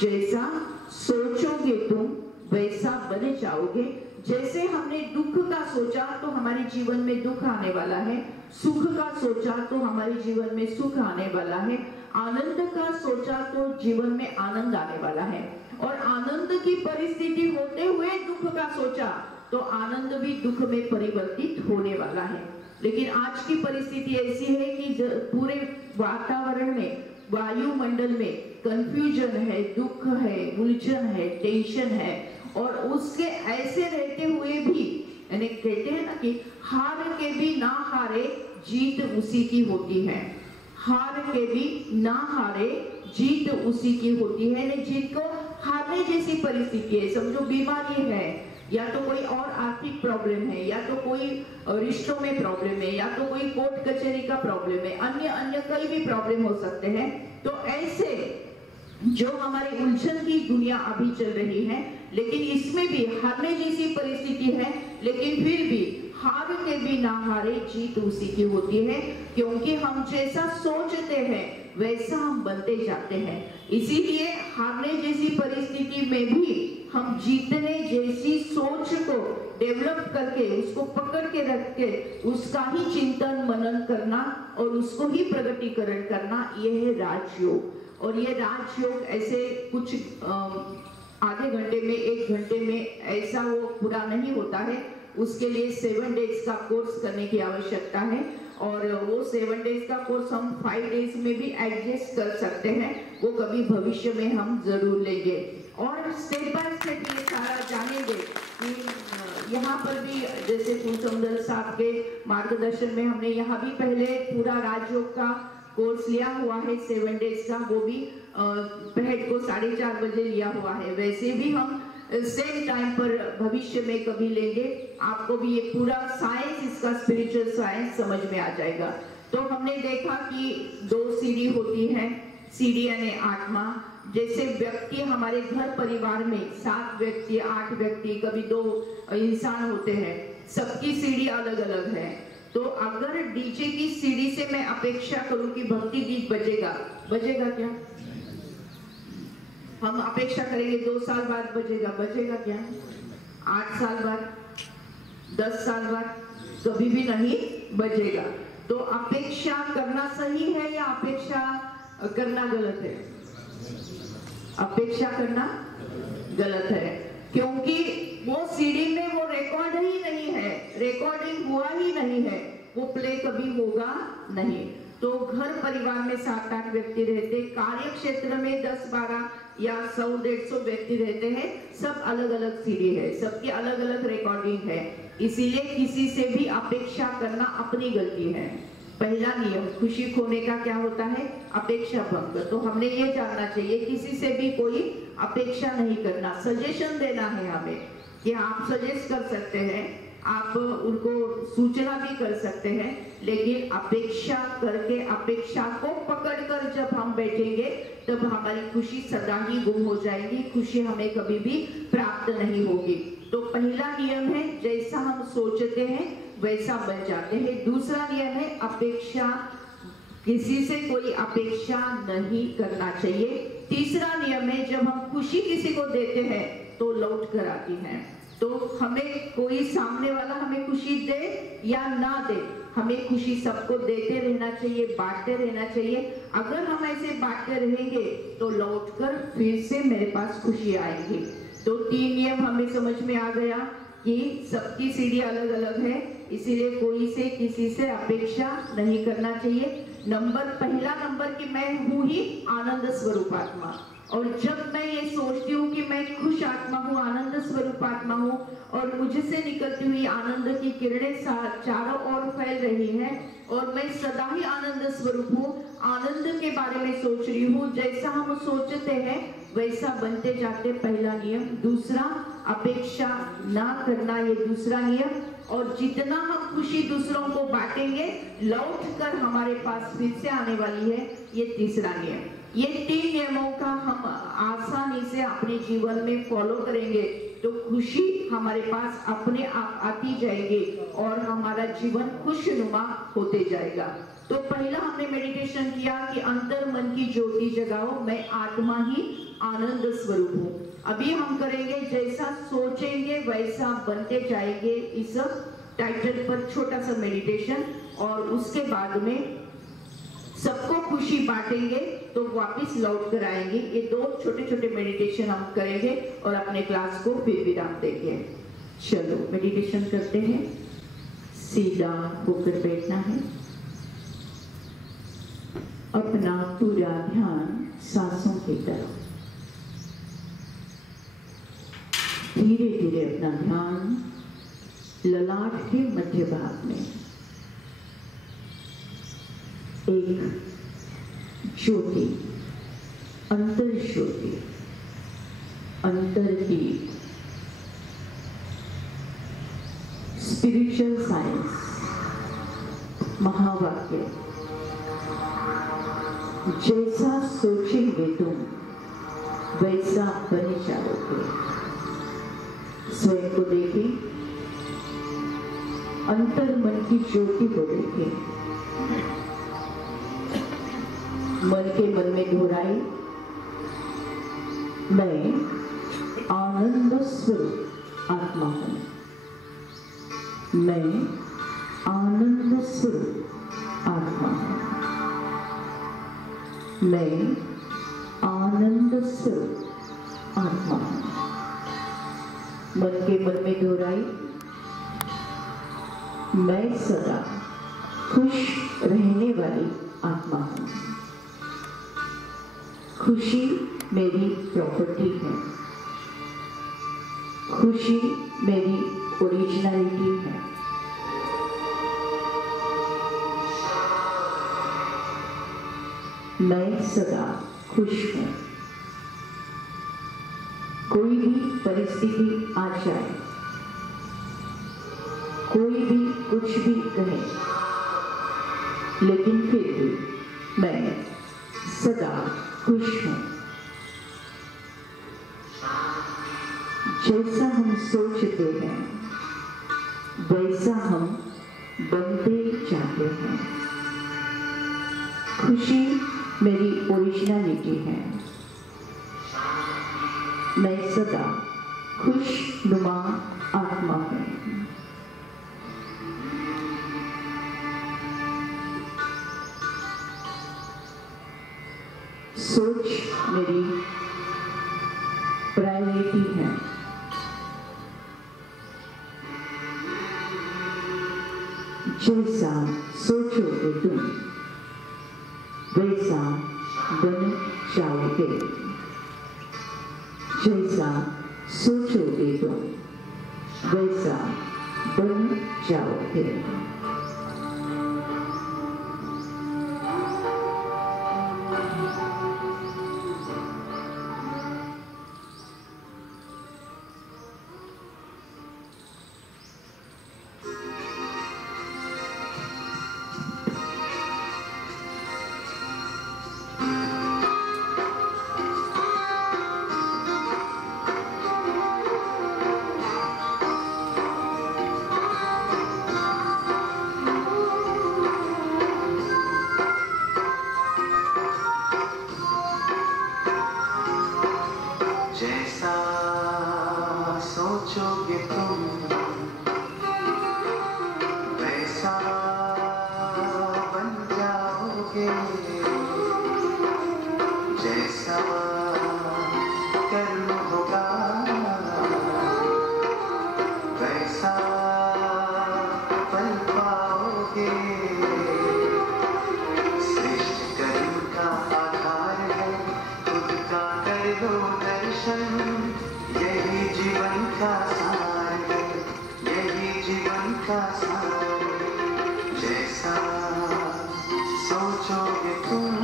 जैसा सोचोगे तुम वैसा बन जाओगे। जैसे हमने दुख का सोचा तो हमारे जीवन में दुख आने वाला है, सुख का सोचा तो हमारे जीवन में सुख आने वाला है, आनंद का सोचा तो जीवन में आनंद आने वाला है, और आनंद की परिस्थिति होते हुए दुख का सोचा तो आनंद भी दुख में परिवर्तित होने वाला है। लेकिन आज की परिस्थिति ऐसी है कि पूरे वातावरण में, वायुमंडल में कंफ्यूजन है, दुख है, उलझन है, टेंशन है, और उसके ऐसे रहते हुए भी, यानी कहते हैं ना कि हार के भी ना हारे जीत उसी की होती है। हार के भी ना हारे जीत उसी की होती है। जिनको हारने जैसी परिस्थिति है, समझो बीमारी है, या तो कोई और आर्थिक प्रॉब्लम है, या तो कोई रिश्तों में प्रॉब्लम है, या तो कोई कोर्ट कचहरी का प्रॉब्लम है, अन्य कई भी प्रॉब्लम हो सकते हैं। तो ऐसे जो हमारी उलझन की दुनिया अभी चल रही है, लेकिन इसमें भी हारने जैसी परिस्थिति है, लेकिन फिर भी हार के भी ना हारे जीत उसी की होती है, क्योंकि हम जैसा सोचते हैं वैसा हम बनते जाते हैं। इसीलिए हारने जैसी परिस्थिति में भी हम जीतने जैसी सोच को डेवलप करके उसको पकड़ के रख के उसका ही चिंतन मनन करना और उसको ही प्रगटीकरण करना, यह है राजयोग। और ये राजयोग ऐसे कुछ आधे घंटे में 1 घंटे में ऐसा वो पूरा नहीं होता है। उसके लिए 7 डेज का कोर्स करने की आवश्यकता है और वो 7 डेज का कोर्स हम 5 डेज में भी एडजस्ट कर सकते हैं। वो कभी भविष्य में हम जरूर लेंगे और स्टेप बाय स्टेप ये सारा जानेंगे कि यहाँ पर भी जैसे कुलचंदर साहब के मार्गदर्शन में हमने यहाँ भी पहले पूरा राजयोग का कोर्स लिया हुआ है 7 डेज का, वो भी पहर को 4:30 बजे लिया हुआ है। वैसे भी हम सेम टाइम पर भविष्य में कभी लेंगे, आपको भी ये पूरा साइंस, इसका स्पिरिचुअल साइंस समझ में आ जाएगा। तो हमने देखा कि 2 सीढ़ी होती है, सीढ़ी यानी आत्मा। जैसे व्यक्ति हमारे घर परिवार में 7 व्यक्ति 8 व्यक्ति कभी 2 इंसान होते हैं, सबकी सीढ़ी अलग अलग है। तो अगर डीजे की सीढ़ी से मैं अपेक्षा करूं कि भक्ति गीत बजेगा, बजेगा क्या? हम अपेक्षा करेंगे 2 साल बाद बजेगा, बजेगा क्या? 8 साल बाद, 10 साल बाद, कभी भी नहीं बजेगा। तो अपेक्षा करना सही है या अपेक्षा करना गलत है? अपेक्षा करना गलत है, क्योंकि वो सीडी में वो रिकॉर्ड ही नहीं है, रिकॉर्डिंग हुआ ही नहीं है, वो प्ले कभी होगा नहीं। तो घर परिवार में 7-8 व्यक्ति रहते, कार्य क्षेत्र में 10-12 या 100-150 व्यक्ति रहते हैं, सब अलग अलग सीडी है, सबकी अलग अलग रिकॉर्डिंग है। इसीलिए किसी से भी अपेक्षा करना अपनी गलती है। पहला नियम खुशी खोने का क्या होता है? अपेक्षा भंग। तो हमने ये जानना चाहिए किसी से भी कोई अपेक्षा नहीं करना। सजेशन देना है हमें कि आप सजेस्ट कर सकते हैं, आप उनको सूचना भी कर सकते हैं, लेकिन अपेक्षा करके अपेक्षा को पकड़कर जब हम बैठेंगे तब हमारी खुशी सदा ही गुम हो जाएगी, खुशी हमें कभी भी प्राप्त नहीं होगी। तो पहला नियम है जैसा हम सोचते हैं वैसा बन जाते हैं। दूसरा नियम है अपेक्षा, किसी से कोई अपेक्षा नहीं करना चाहिए। तीसरा नियम है जब हम खुशी किसी को देते हैं तो लौट कर आती है। तो हमें कोई सामने वाला हमें खुशी दे या ना दे, हमें खुशी सबको देते रहना चाहिए, बांटते रहना चाहिए। अगर हम ऐसे बांटते रहेंगे तो लौटकर फिर से मेरे पास खुशी आएगी। तो 3 नियम हमें समझ में आ गया कि सबकी सीढ़ी अलग अलग है, इसीलिए कोई से किसी से अपेक्षा नहीं करना चाहिए। पहला नंबर कि मैं हूँ ही आनंद स्वरूप आत्मा, और जब मैं ये सोचती हूँ कि मैं खुश आत्मा हूँ, आनंद स्वरूप आत्मा हूँ और मुझसे निकलती हुई आनंद की किरणें चारों ओर फैल रही है और मैं सदा ही आनंद स्वरूप हूँ, आनंद के बारे में सोच रही हूँ, जैसा हम सोचते हैं वैसा बनते जाते, पहला नियम। दूसरा अपेक्षा ना करना, ये दूसरा नियम। और जितना हम खुशी दूसरों को बांटेंगे लौट कर हमारे पास फिर से आने वाली है, ये तीसरा नियम। ये 3 नियमों का हम आसानी से अपने जीवन में फॉलो करेंगे तो खुशी हमारे पास अपने आप आती जाएगी और हमारा जीवन खुशनुमा होते जाएगा। तो पहला हमने मेडिटेशन किया कि अंतर मन की ज्योति जगाओ, मैं आत्मा ही आनंद स्वरूप हूँ। अभी हम करेंगे जैसा सोचेंगे वैसा बनते जाएंगे, इस टाइटल पर छोटा सा मेडिटेशन। और उसके बाद में सबको खुशी बांटेंगे तो वापस लौट कर आएंगे। ये 2 छोटे छोटे मेडिटेशन हम करेंगे और अपने क्लास को फिर विराम देंगे। चलो मेडिटेशन करते हैं। सीधा होकर बैठना है, अपना पूरा ध्यान सांसों की तरफ, धीरे धीरे अपना ध्यान ललाट के मध्य भाग में एक ज्योति, अंतर ज्योति, अंतर की स्पिरिचुअल साइंस महावाक्य, जैसा सोचेंगे तुम वैसा बने जाओगे। स्वयं को देखें, अंतर मन की ज्योति को देखें, मन के मन में दोहराई, मैं आनंद स्वरूप आत्मा हूं। मैं आनंद स्वरूप आत्मा हूं। मैं आनंद स्वरूप आत्मा हूं। मन के मन में दोहराई, मैं सदा खुश रहने वाली आत्मा हूं। खुशी मेरी प्रॉपर्टी है। खुशी मेरी ओरिजिनलिटी है। मैं सदा खुश हूं। कोई भी परिस्थिति आ जाए, कोई भी कुछ भी कहे, लेकिन फिर भी मैं सदा खुश हूं। जैसा हम सोचते हैं वैसा हम बनते जाते हैं। खुशी मेरी ओरिजिनलिटी है। मैं सदा खुशनुमा आत्मा हूं। सोच मेरी प्रायोरिटी है। जैसा सोचोगे तुम वैसा बन जाओगे। जैसा सोचोगे तुम वैसा बन जाओगे। जैसा सोचोगे तुम वैसा बन जाओगे। जैसा कर्म होगा वैसा फल पाओगे। श्रेष्ठ कर्म का आधार है खुद का कर दो दर्शन। यही जीवन का सार है, यही जीवन का सार है। जैसा सोचोगे तुम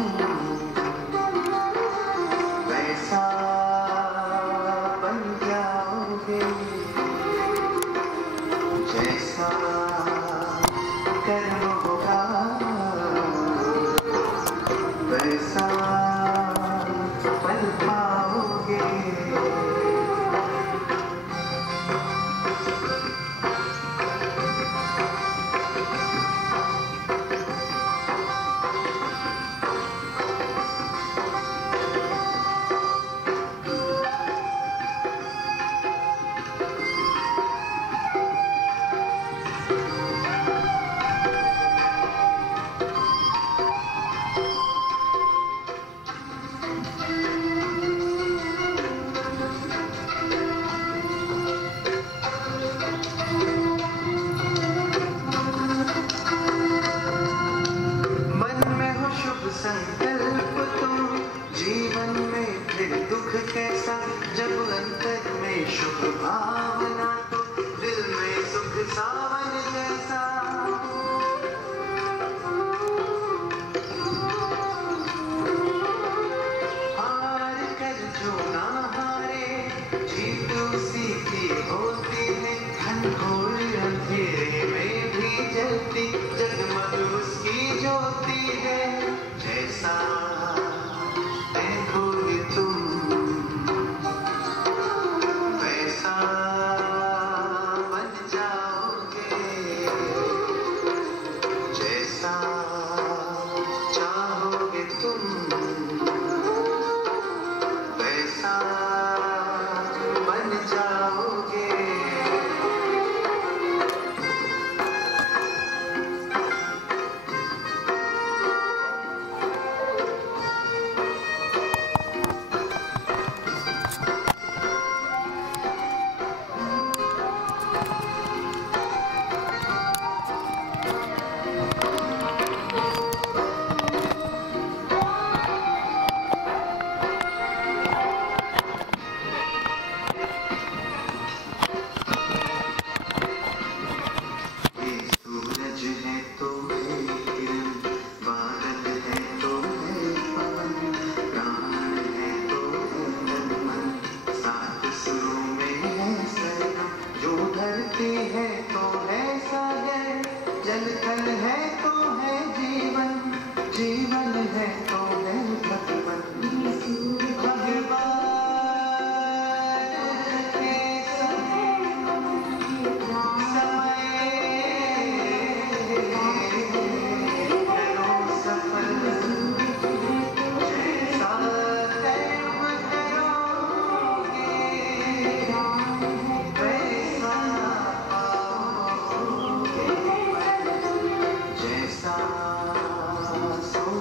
वैसा बन जाओगे। जैसा कर्म होगा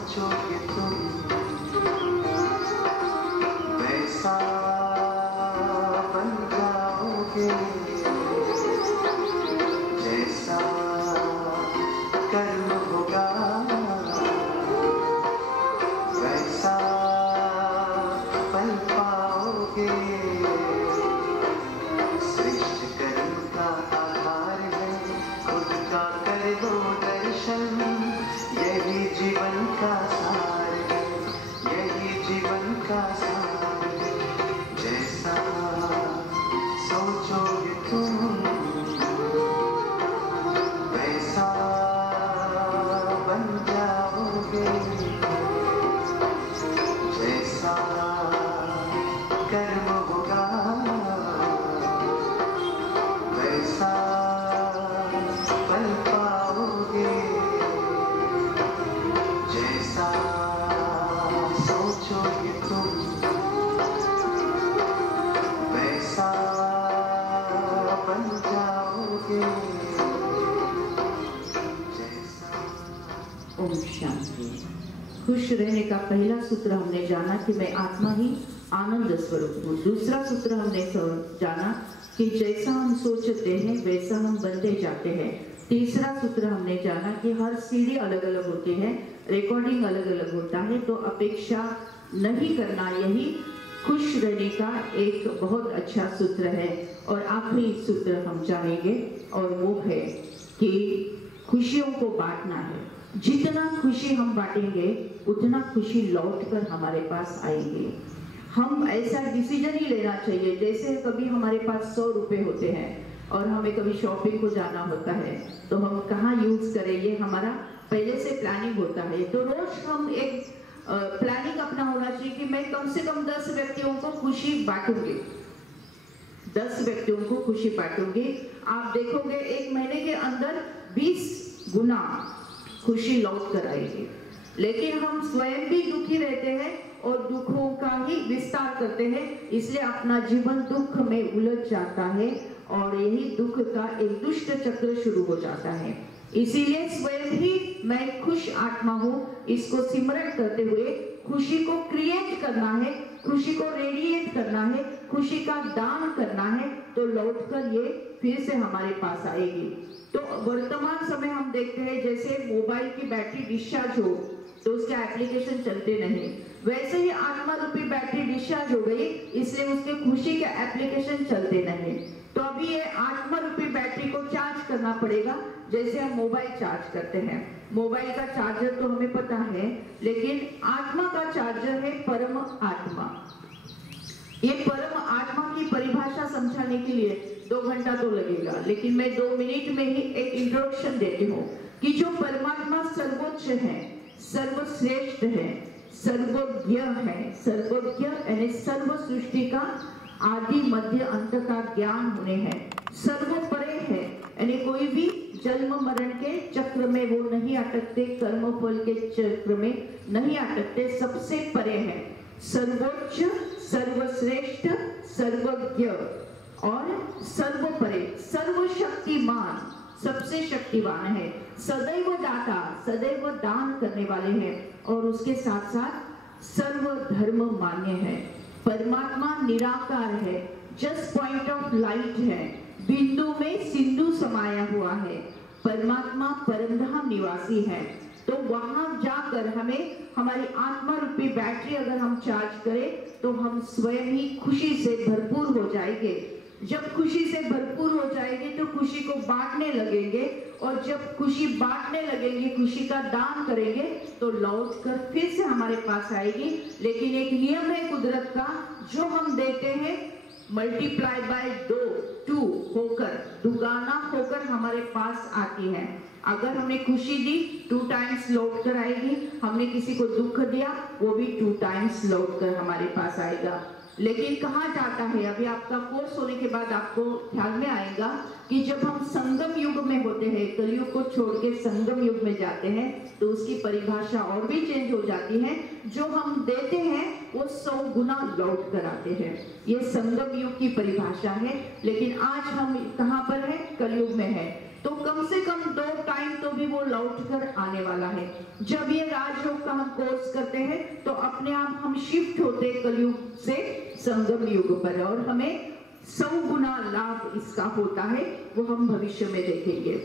सोचोगे तुम वैसा बन जाओगे, जैसा कर्म होगा वैसा पल पाओगे। श्रेष्ठ कर्म का आधार है खुद का कर दो दर्शन, यही जीवन का सार है, यही जीवन का सार है। जैसा सोचोगे तुम वैसा बन जाओगे, जैसा कर्म होगा वैसा पल पाओगे। जैसा सोचोगे तुम वैसा बन जाओगे, जैसा। ओम शांति। खुश रहने का पहला सूत्र हमने जाना कि मैं आत्मा ही आनंद स्वरूप हूँ। दूसरा सूत्र हमने जाना कि जैसा हम सोचते हैं वैसा हम बनते जाते हैं। तीसरा सूत्र हमने जाना कि हर सीढ़ी अलग अलग होती है, रिकॉर्डिंग अलग अलग होता है, तो अपेक्षा नहीं करना यही खुश रहने का एक बहुत अच्छा सूत्र है। और आखिरी सूत्र हम जानेंगे और वो है कि खुशियों को बांटना है। जितना खुशी हम बांटेंगे उतना खुशी लौट कर हमारे पास आएंगे। हम ऐसा डिसीजन ही लेना चाहिए, जैसे कभी हमारे पास 100 रुपए होते हैं और हमें कभी शॉपिंग को जाना होता है तो हम कहाँ यूज करें, ये हमारा पहले से प्लानिंग होता है। तो रोज हम एक प्लानिंग अपना होना चाहिए कि मैं कम से कम 10 व्यक्तियों को खुशी बांटूंगी, 10 व्यक्तियों को खुशी बांटूंगी। आप देखोगे एक महीने के अंदर 20 गुना खुशी लौट कर आएगी। लेकिन हम स्वयं भी दुखी रहते हैं और दुखों का ही विस्तार करते हैं, इसलिए अपना जीवन दुख में उलझ जाता है और यही दुख का एक दुष्ट चक्र शुरू हो जाता है। इसीलिए स्वयं ही मैं खुश आत्मा हूँ, इसको सिमरण करते हुए खुशी को क्रिएट करना है, खुशी को रेडिएट करना है, खुशी का दान करना है, तो लौटकर ये फिर से हमारे पास आएगी। तो वर्तमान समय हम देखते हैं जैसे मोबाइल की बैटरी डिस्चार्ज हो तो उसके एप्लीकेशन चलते नहीं, वैसे ही आत्मा रूपी बैटरी डिस्चार्ज हो गई, इसलिए उसके खुशी के एप्लीकेशन चलते नहीं। तो अभी ये आत्मा रूपी बैटरी को चार्ज करना पड़ेगा, जैसे हम मोबाइल चार्ज करते हैं। मोबाइल का चार्जर तो हमें पता है, लेकिन आत्मा का चार्जर है परम आत्मा। ये परम आत्मा की परिभाषा समझाने के लिए 2 घंटा तो लगेगा, लेकिन मैं 2 मिनट में ही एक इंट्रोडक्शन देती हूँ कि जो परमात्मा सर्वोच्च है, सर्वश्रेष्ठ है, सर्वज्ञ है। सर्वज्ञ यानी सर्व सृष्टि का आदि मध्य अंत का ज्ञान होने हैं। सर्वपरे है यानी कोई भी जन्म मरण के चक्र में वो नहीं अटकते, कर्म फल के चक्र में नहीं अटकते, सबसे परे है। सर्वोच्च, सर्वश्रेष्ठ, सर्वज्ञ और सर्वपरे, सर्वशक्तिमान, सबसे शक्तिवान है। सदैव दाता, सदैव दान करने वाले हैं और उसके साथ साथ सर्वधर्म मान्य है। परमात्मा निराकार है, जस्ट पॉइंट ऑफ लाइट है, बिंदु में सिंधु समाया हुआ है। परमात्मा परमधाम निवासी है। तो वहां जाकर हमें हमारी आत्मा रूपी बैटरी अगर हम चार्ज करें तो हम स्वयं ही खुशी से भरपूर हो जाएंगे। जब खुशी से भरपूर हो जाएंगे तो खुशी को बांटने लगेंगे, और जब खुशी बांटने लगेंगे, खुशी का दान करेंगे, तो लौट कर फिर से हमारे पास आएगी। लेकिन एक नियम है कुदरत का, जो हम देते हैं मल्टीप्लाई बाय 2 होकर, दुगाना होकर हमारे पास आती है। अगर हमने खुशी दी 2 टाइम्स लौट कर आएगी, हमने किसी को दुख दिया वो भी 2 टाइम्स लौट कर हमारे पास आएगा। लेकिन कहाँ जाता है, अभी आपका कोर्स होने के बाद आपको ध्यान में आएगा कि जब हम संगम युग में होते हैं, कलयुग को छोड़ के संगम युग में जाते हैं, तो उसकी परिभाषा और भी चेंज हो जाती है। जो हम देते हैं वो 100 गुना लौट कर आते हैं। ये संगम युग की परिभाषा है। लेकिन आज हम कहाँ पर है? कलयुग में है। तो कम से कम 2 टाइम तो भी वो लौट कर आने वाला है। जब ये राजयोग का हम कोर्स करते हैं तो अपने आप हम शिफ्ट होते कलयुग से संगम युग पर, और हमें 100 गुना लाभ इसका होता है, वो हम भविष्य में देखेंगे।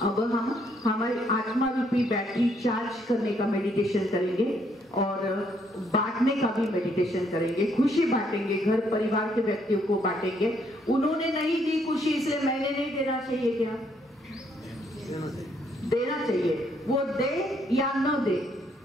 अब हम हमारी आत्मा रूपी बैटरी चार्ज करने का मेडिटेशन करेंगे और बांटने का भी मेडिटेशन करेंगे। खुशी बांटेंगे, घर परिवार के व्यक्तियों को बांटेंगे। उन्होंने नहीं दी खुशी, इसलिए मैंने नहीं देना चाहिए। क्या देना चाहिए? वो दे या न दे,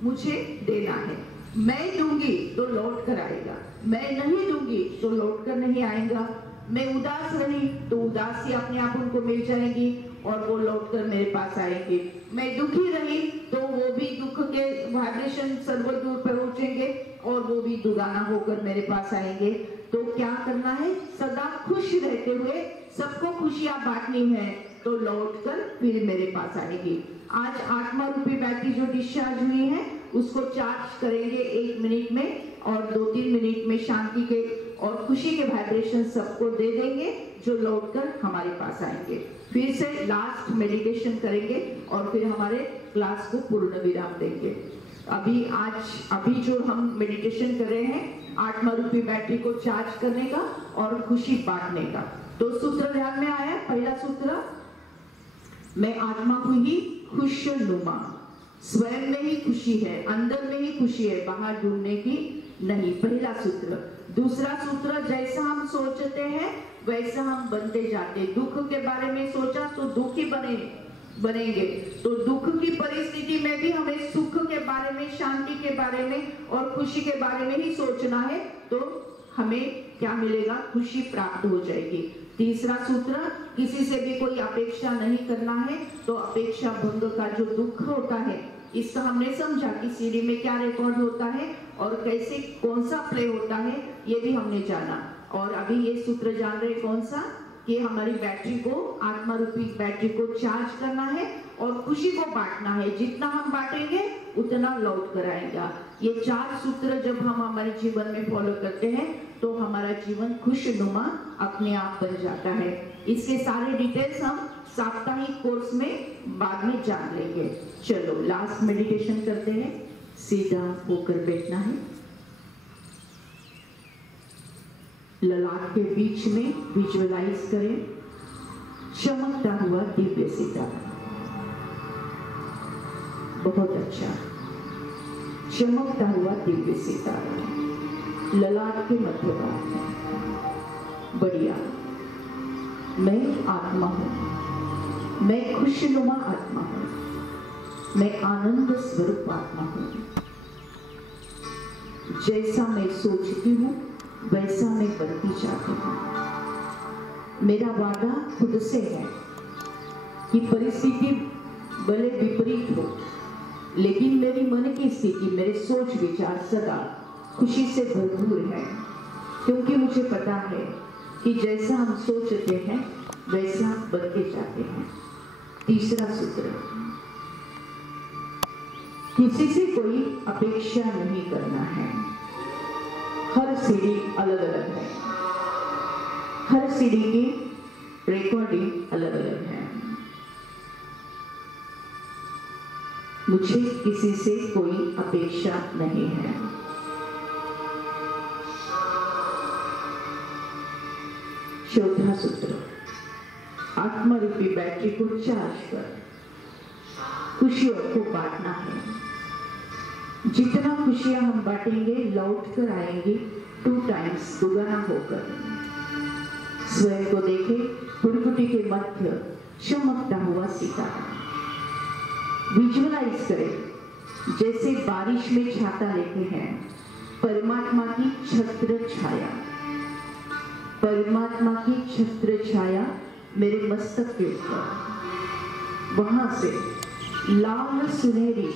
मुझे देना है। मैं दूंगी तो लौट कर आएगा, मैं नहीं दूंगी तो लौट कर नहीं आएगा। मैं उदास रही तो उदासी अपने आप उनको मिल जाएगी और वो लौट कर मेरे पास आएंगे। मैं दुखी रही तो वो भी दुख के वाइब्रेशन सर्वर दूर पर पहुंचेंगे और वो भी दुगाना होकर मेरे पास आएंगे। तो क्या करना है? सदा खुश रहते हुए सबको खुशियां बांटनी है, तो लौट कर फिर मेरे पास आएगी। आज आत्मा रूपी बैटरी जो डिस्चार्ज हुई है उसको चार्ज करेंगे 1 मिनट में, और 2-3 मिनट में शांति के और खुशी के वाइब्रेशन सबको दे देंगे जो लौटकर हमारे पास आएंगे। फिर से लास्ट मेडिटेशन करेंगे और फिर हमारे क्लास को पूर्ण विराम देंगे। अभी जो हम मेडिटेशन कर रहे हैं आत्मा रूपी बैटरी को चार्ज करने का और खुशी बांटने का। तो सूत्र ध्यान में आया। पहला सूत्र, मैं आत्मा हूं ही खुशनुमा, स्वयं में ही खुशी है, अंदर में ही खुशी है, बाहर ढूंढने की नहीं। पहला सूत्र। दूसरा सूत्र, जैसा हम सोचते हैं वैसा हम बनते जाते। दुख के बारे में सोचा तो दुखी बनेंगे, तो दुख की परिस्थिति में भी हमें सुख के बारे में, शांति के बारे में और खुशी के बारे में ही सोचना है, तो हमें क्या मिलेगा? खुशी प्राप्त हो जाएगी। तीसरा सूत्र, किसी से भी कोई अपेक्षा नहीं करना है, तो अपेक्षा भंग का जो दुख होता है इसका हमने समझा कि सीडी में क्या रिकॉर्ड होता है और कैसे कौन सा प्ले होता है, ये भी हमने जाना। और अभी ये सूत्र जान रहे कौन सा, कि हमारी बैटरी को, आत्मा रूपी बैटरी को चार्ज करना है और खुशी को बांटना है। जितना हम बांटेंगे उतना लौट कर आएगा। ये 4 सूत्र जब हम हमारे जीवन में फॉलो करते हैं तो हमारा जीवन खुशनुमा अपने आप बन जाता है। इसके सारे डिटेल्स हम साप्ताहिक कोर्स में बाद में जान लेंगे। चलो लास्ट मेडिटेशन करते हैं। सीधा होकर बैठना है, ललाट के बीच में विजुअलाइज करें चमकता हुआ दिव्य सितारा। बहुत अच्छा, चमकता हुआ दिव्य सितारा ललाट के मध्य भाग में। बढ़िया। मैं आत्मा हूं, मैं खुशनुमा आत्मा हूं, मैं आनंद स्वरूप आत्मा हूं। जैसा मैं सोचती हूं वैसा मैं बनती जाती हूं। मेरा वादा खुद से है कि परिस्थिति भले विपरीत हो, लेकिन मेरी मन की स्थिति, मेरे सोच विचार सदा खुशी से भरपूर है, क्योंकि मुझे पता है कि जैसा हम सोचते हैं वैसा बनते जाते हैं। तीसरा सूत्र, किसी से कोई अपेक्षा नहीं करना है। हर सीढ़ी अलग अलग है, हर सीढ़ी की रिकॉर्डिंग अलग अलग है। मुझे किसी से कोई अपेक्षा नहीं है। चौथा सूत्र, आत्मा रूपी बैटरी को चार्ज कर खुशियों को बांटना है। जितना खुशियां हम बांटेंगे लौट कर आएंगी 2 टाइम्स दुगना होकर। स्वयं को देखें, पुरकुटी के मध्य चमकता हुआ सितारा। विजुअलाइज करें जैसे बारिश में छाता लेते हैं, परमात्मा की छत्र छाया, परमात्मा की छत्र छाया मेरे मस्तक के ऊपर। वहां से लाल सुनहरी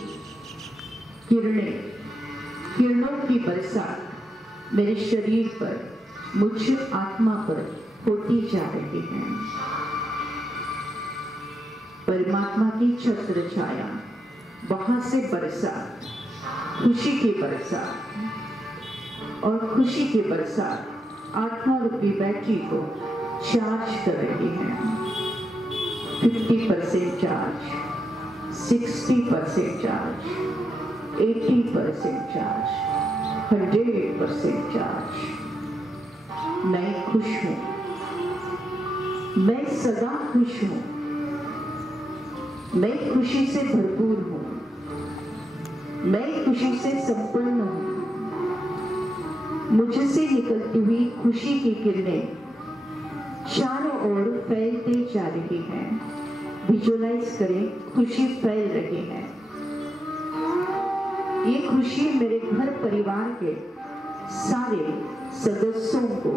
किरणों की बरसात मेरे शरीर पर, मुझ आत्मा पर होती जा रही है। परमात्मा की छत्र छाया, वहां से बरसात, खुशी की बरसात, और खुशी की बरसात आत्मा रूपी बैटरी को चार्ज कर रही है। 50% चार्ज, 60% चार्ज, 80% चार्ज, 100% चार्ज। मैं खुश हूँ, मैं सदा खुश हूँ, मैं खुशी से भरपूर हूँ, मैं खुशी से संपन्न हूँ। मुझसे निकलती हुई खुशी की किरणें चारों ओर फैलते जा रही हैं। विजुअलाइज करें, खुशी फैल रही है। ये खुशी मेरे घर परिवार के सारे सदस्यों को,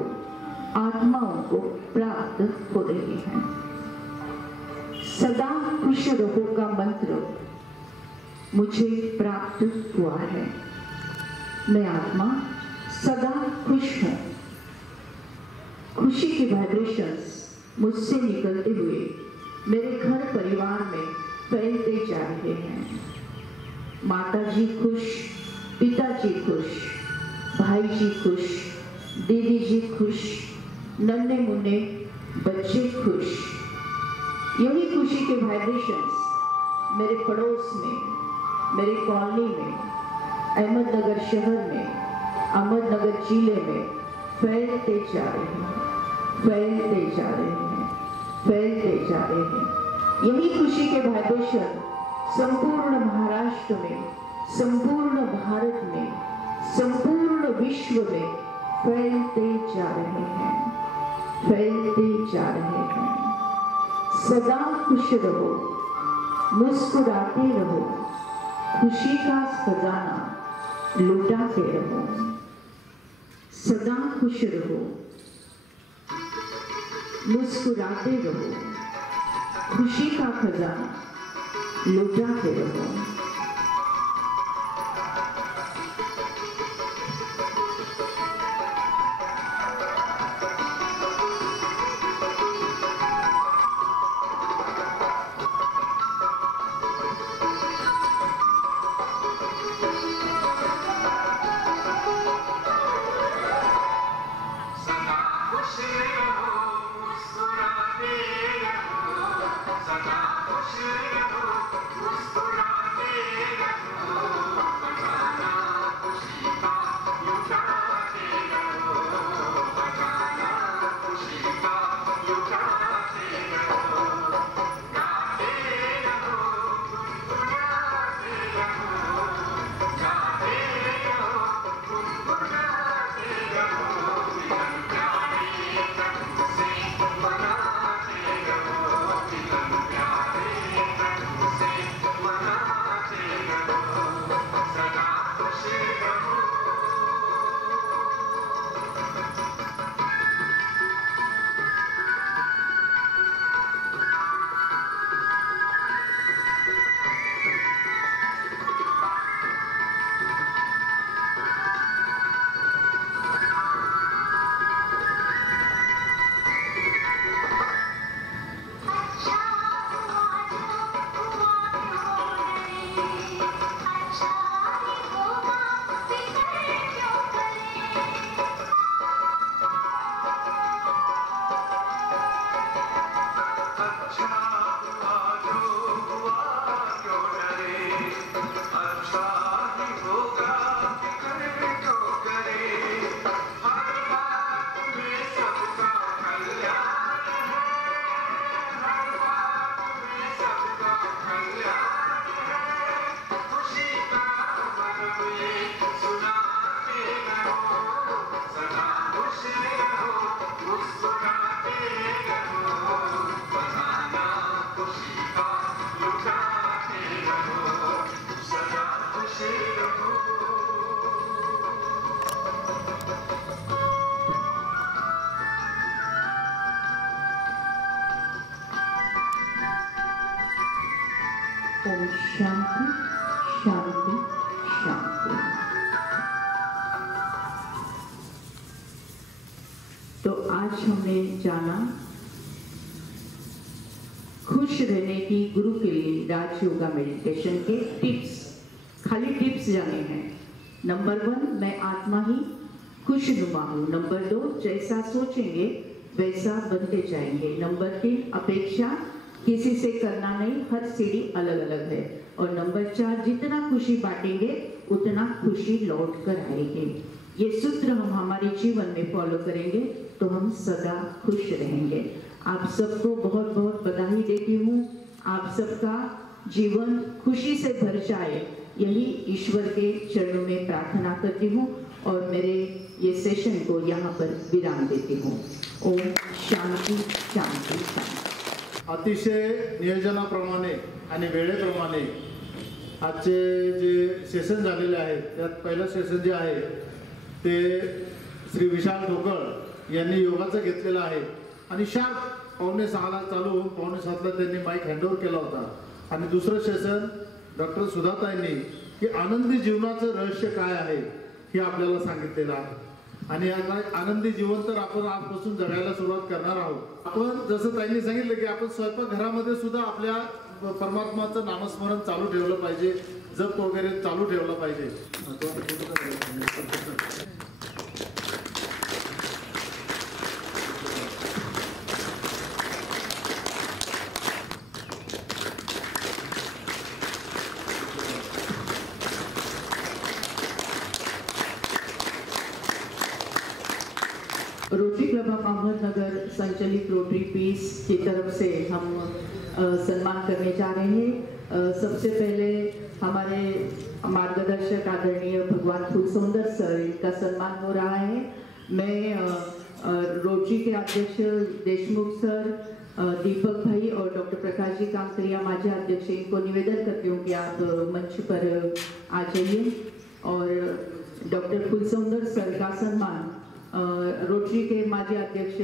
आत्माओं को प्राप्त हो रही है। सदा खुश रहो का मंत्र मुझे प्राप्त हुआ है। मैं आत्मा सदा खुश हूँ। खुशी के वाइब्रेशंस मुझसे निकलते हुए मेरे घर परिवार में फैलते जा रहे हैं। माता जी खुश, पिताजी खुश, भाई जी खुश, दीदी जी खुश, नन्हे मुन्ने बच्चे खुश। यही खुशी के वाइब्रेशंस मेरे पड़ोस में, मेरे कॉलोनी में, अहमदनगर शहर में, अहमदनगर जिले में फैलते जा रहे हैं, फैलते जा रहे हैं, फैलते जा रहे हैं। यही खुशी के वाइब्रेशन संपूर्ण महाराष्ट्र में, संपूर्ण भारत में, संपूर्ण विश्व में फैलते जा रहे हैं, फैलते जा रहे हैं। सदा खुश रहो, मुस्कुराते रहो, खुशी का खजाना लुटाते रहो। सदा खुश रहो, मुस्कुराते रहो, खुशी का खजाना लुटाते रहो। ओम शांति शांति शांति। तो आज हमने जाना खुश रहने की गुरु के लिए राजयोगा मेडिटेशन के टिप्स। खाली टिप्स जाने हैं। नंबर 1, मैं आत्मा ही खुशनुमा हूँ। नंबर 2, जैसा सोचेंगे वैसा बनते जाएंगे। नंबर 3, अपेक्षा किसी से करना नहीं, हर सीढ़ी अलग अलग है। और नंबर 4, जितना खुशी बांटेंगे उतना खुशी लौट कर आएगी। ये सूत्र हम हमारे जीवन में फॉलो करेंगे तो हम सदा खुश रहेंगे। आप सबको बहुत बहुत बधाई देती हूँ। आप सबका जीवन खुशी से भर जाए, यही ईश्वर के चरणों में प्रार्थना करती हूँ और मेरे ये सेशन को यहाँ पर विराम देती हूँ। ओम शांति शांति शांति। अतिशय नियोजनाप्रमाणे आणि वेळेप्रमाणे आजचे जे सेशन झालेले आहेत त्यात पहिलं सेशन जे आहे ते श्री विशाल ढोकळ यांनी योगाचं घेतलेलं आहे आणि शार्प 5:45 चालू होऊन 5:45 त्यांनी माईक हँडओव्हर केला होता। आणि दुसरं सेशन डॉक्टर सुधाताईंनी की आनंदी जीवनाचं रहस्य काय आहे हे आपल्याला सांगितलेलं आहे। आणि आता आनंदी जीवन तर आपण आजपासून जगायला सुरुवात करणार आहोत। आपण जसं ताईंनी सांगितलं की आपण स्वयंपाकघरामध्ये सुद्धा आपल्या परमात्माचं नामस्मरण चालू ठेवलं पाहिजे, जप वगैरे चालू ठेवलं पाहिजे। रोटरी क्लब ऑफ अहमदनगर संचालित रोटरी पीस की तरफ से हम सम्मान करने जा रहे हैं। सबसे पहले हमारे मार्गदर्शक आदरणीय भगवान फूलसुंदर सर, इनका सम्मान हो रहा है। मैं रोटरी के अध्यक्ष देशमुख सर, दीपक भाई और डॉक्टर प्रकाश जी कामकरिया माजी अध्यक्ष, इनको निवेदन करती हूँ कि आप मंच पर आ जाइए। और डॉक्टर फूलसुंदर सर का सम्मान रोटरी के माजी अध्यक्ष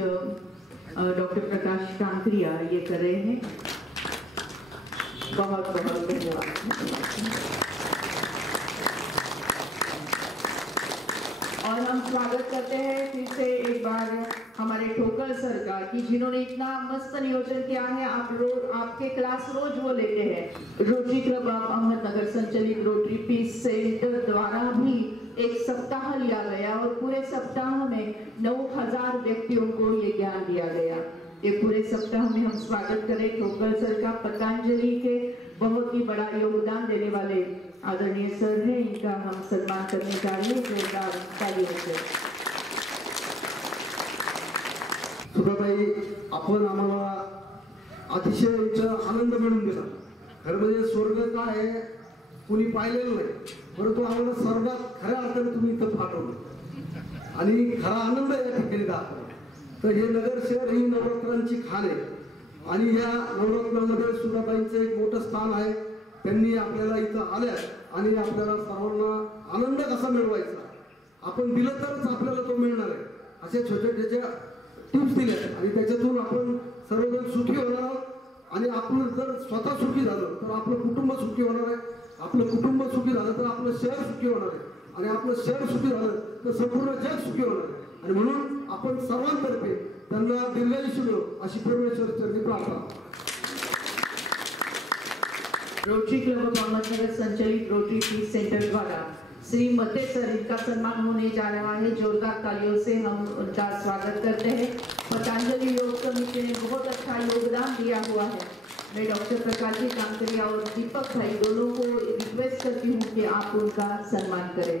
डॉक्टर प्रकाश कामकरिया ये कर रहे हैं। बहुत बहुत धन्यवाद। और हम स्वागत करते हैं फिर से एक बार हमारे ठोकर सर का कि जिन्होंने इतना मस्त नियोजन किया है। आपके क्लास रोज वो लेते हैं। रोटरी क्लब ऑफ अहमदनगर संचालित रोटरी पीस सेंटर द्वारा भी एक सप्ताह लिया गया और पूरे सप्ताह में 9000 व्यक्तियों को ये ज्ञान दिया गया। ये पूरे सप्ताह में हम स्वागत करें ठोकर सर का। पतंजलि के बहुत ही बड़ा योगदान देने वाले आदरणीय सर हैं, इनका हम सम्मान करने जा रहे हैं। जोरदार तालियों से। सुधाताई, आपण आम्हाला अतिशय आनंद मिळून दिला। खरं म्हणजे स्वर्ग काय आहे कुणी पाहिलेलं नाही, परंतु आम्हाला सर्वात खऱ्या अर्थाने तुम्ही इथं पाठवलं आणि खरा आनंद या ठिकाणी दाखवला। तर हे नगर शहर ही नवरात्रांची खाण आहे आणि या नवरात्रामध्ये सुधाताईंचं एक मोठं स्थान आहे। त्यांनी आपल्याला इथं आल्यात आणि आपल्याला सर्वांना आनंद कसा मिळवायचा, आपण दिलं तरच आपल्याला तो मिळणार आहे, असे छोटे छोटे टिप्स दिल्यात आणि त्याच्यातून आपण सर्वजण सुखी होणार आहोत। आणि आपण जर स्वतः सुखी झालं तर आपलं कुटुंब सुखी होणार आहे, आपलं कुटुंब सुखी झालं तर आपलं शहर सुखी होणार आहे आणि आपलं शहर सुखी झालं तर संपूर्ण जग सुखी होणार आहे। आणि म्हणून आपण सर्वांतर्फे त्यांना दीर्घायुष्य मिळो अशी परमेश्वर चरणी प्रार्थना। रोटरी क्लब ऑफ अहमदनगर संचालित रोटरी पीस सेंटर द्वारा श्री मते सर, इनका सम्मान होने जा रहा है। जोरदार तालियों से हम उनका स्वागत करते हैं। पतंजलि योग समिति ने बहुत अच्छा योगदान दिया हुआ है। मैं डॉक्टर प्रकाश जी कामकरिया और दीपक भाई दोनों को रिक्वेस्ट करती हूँ कि आप उनका सम्मान करें।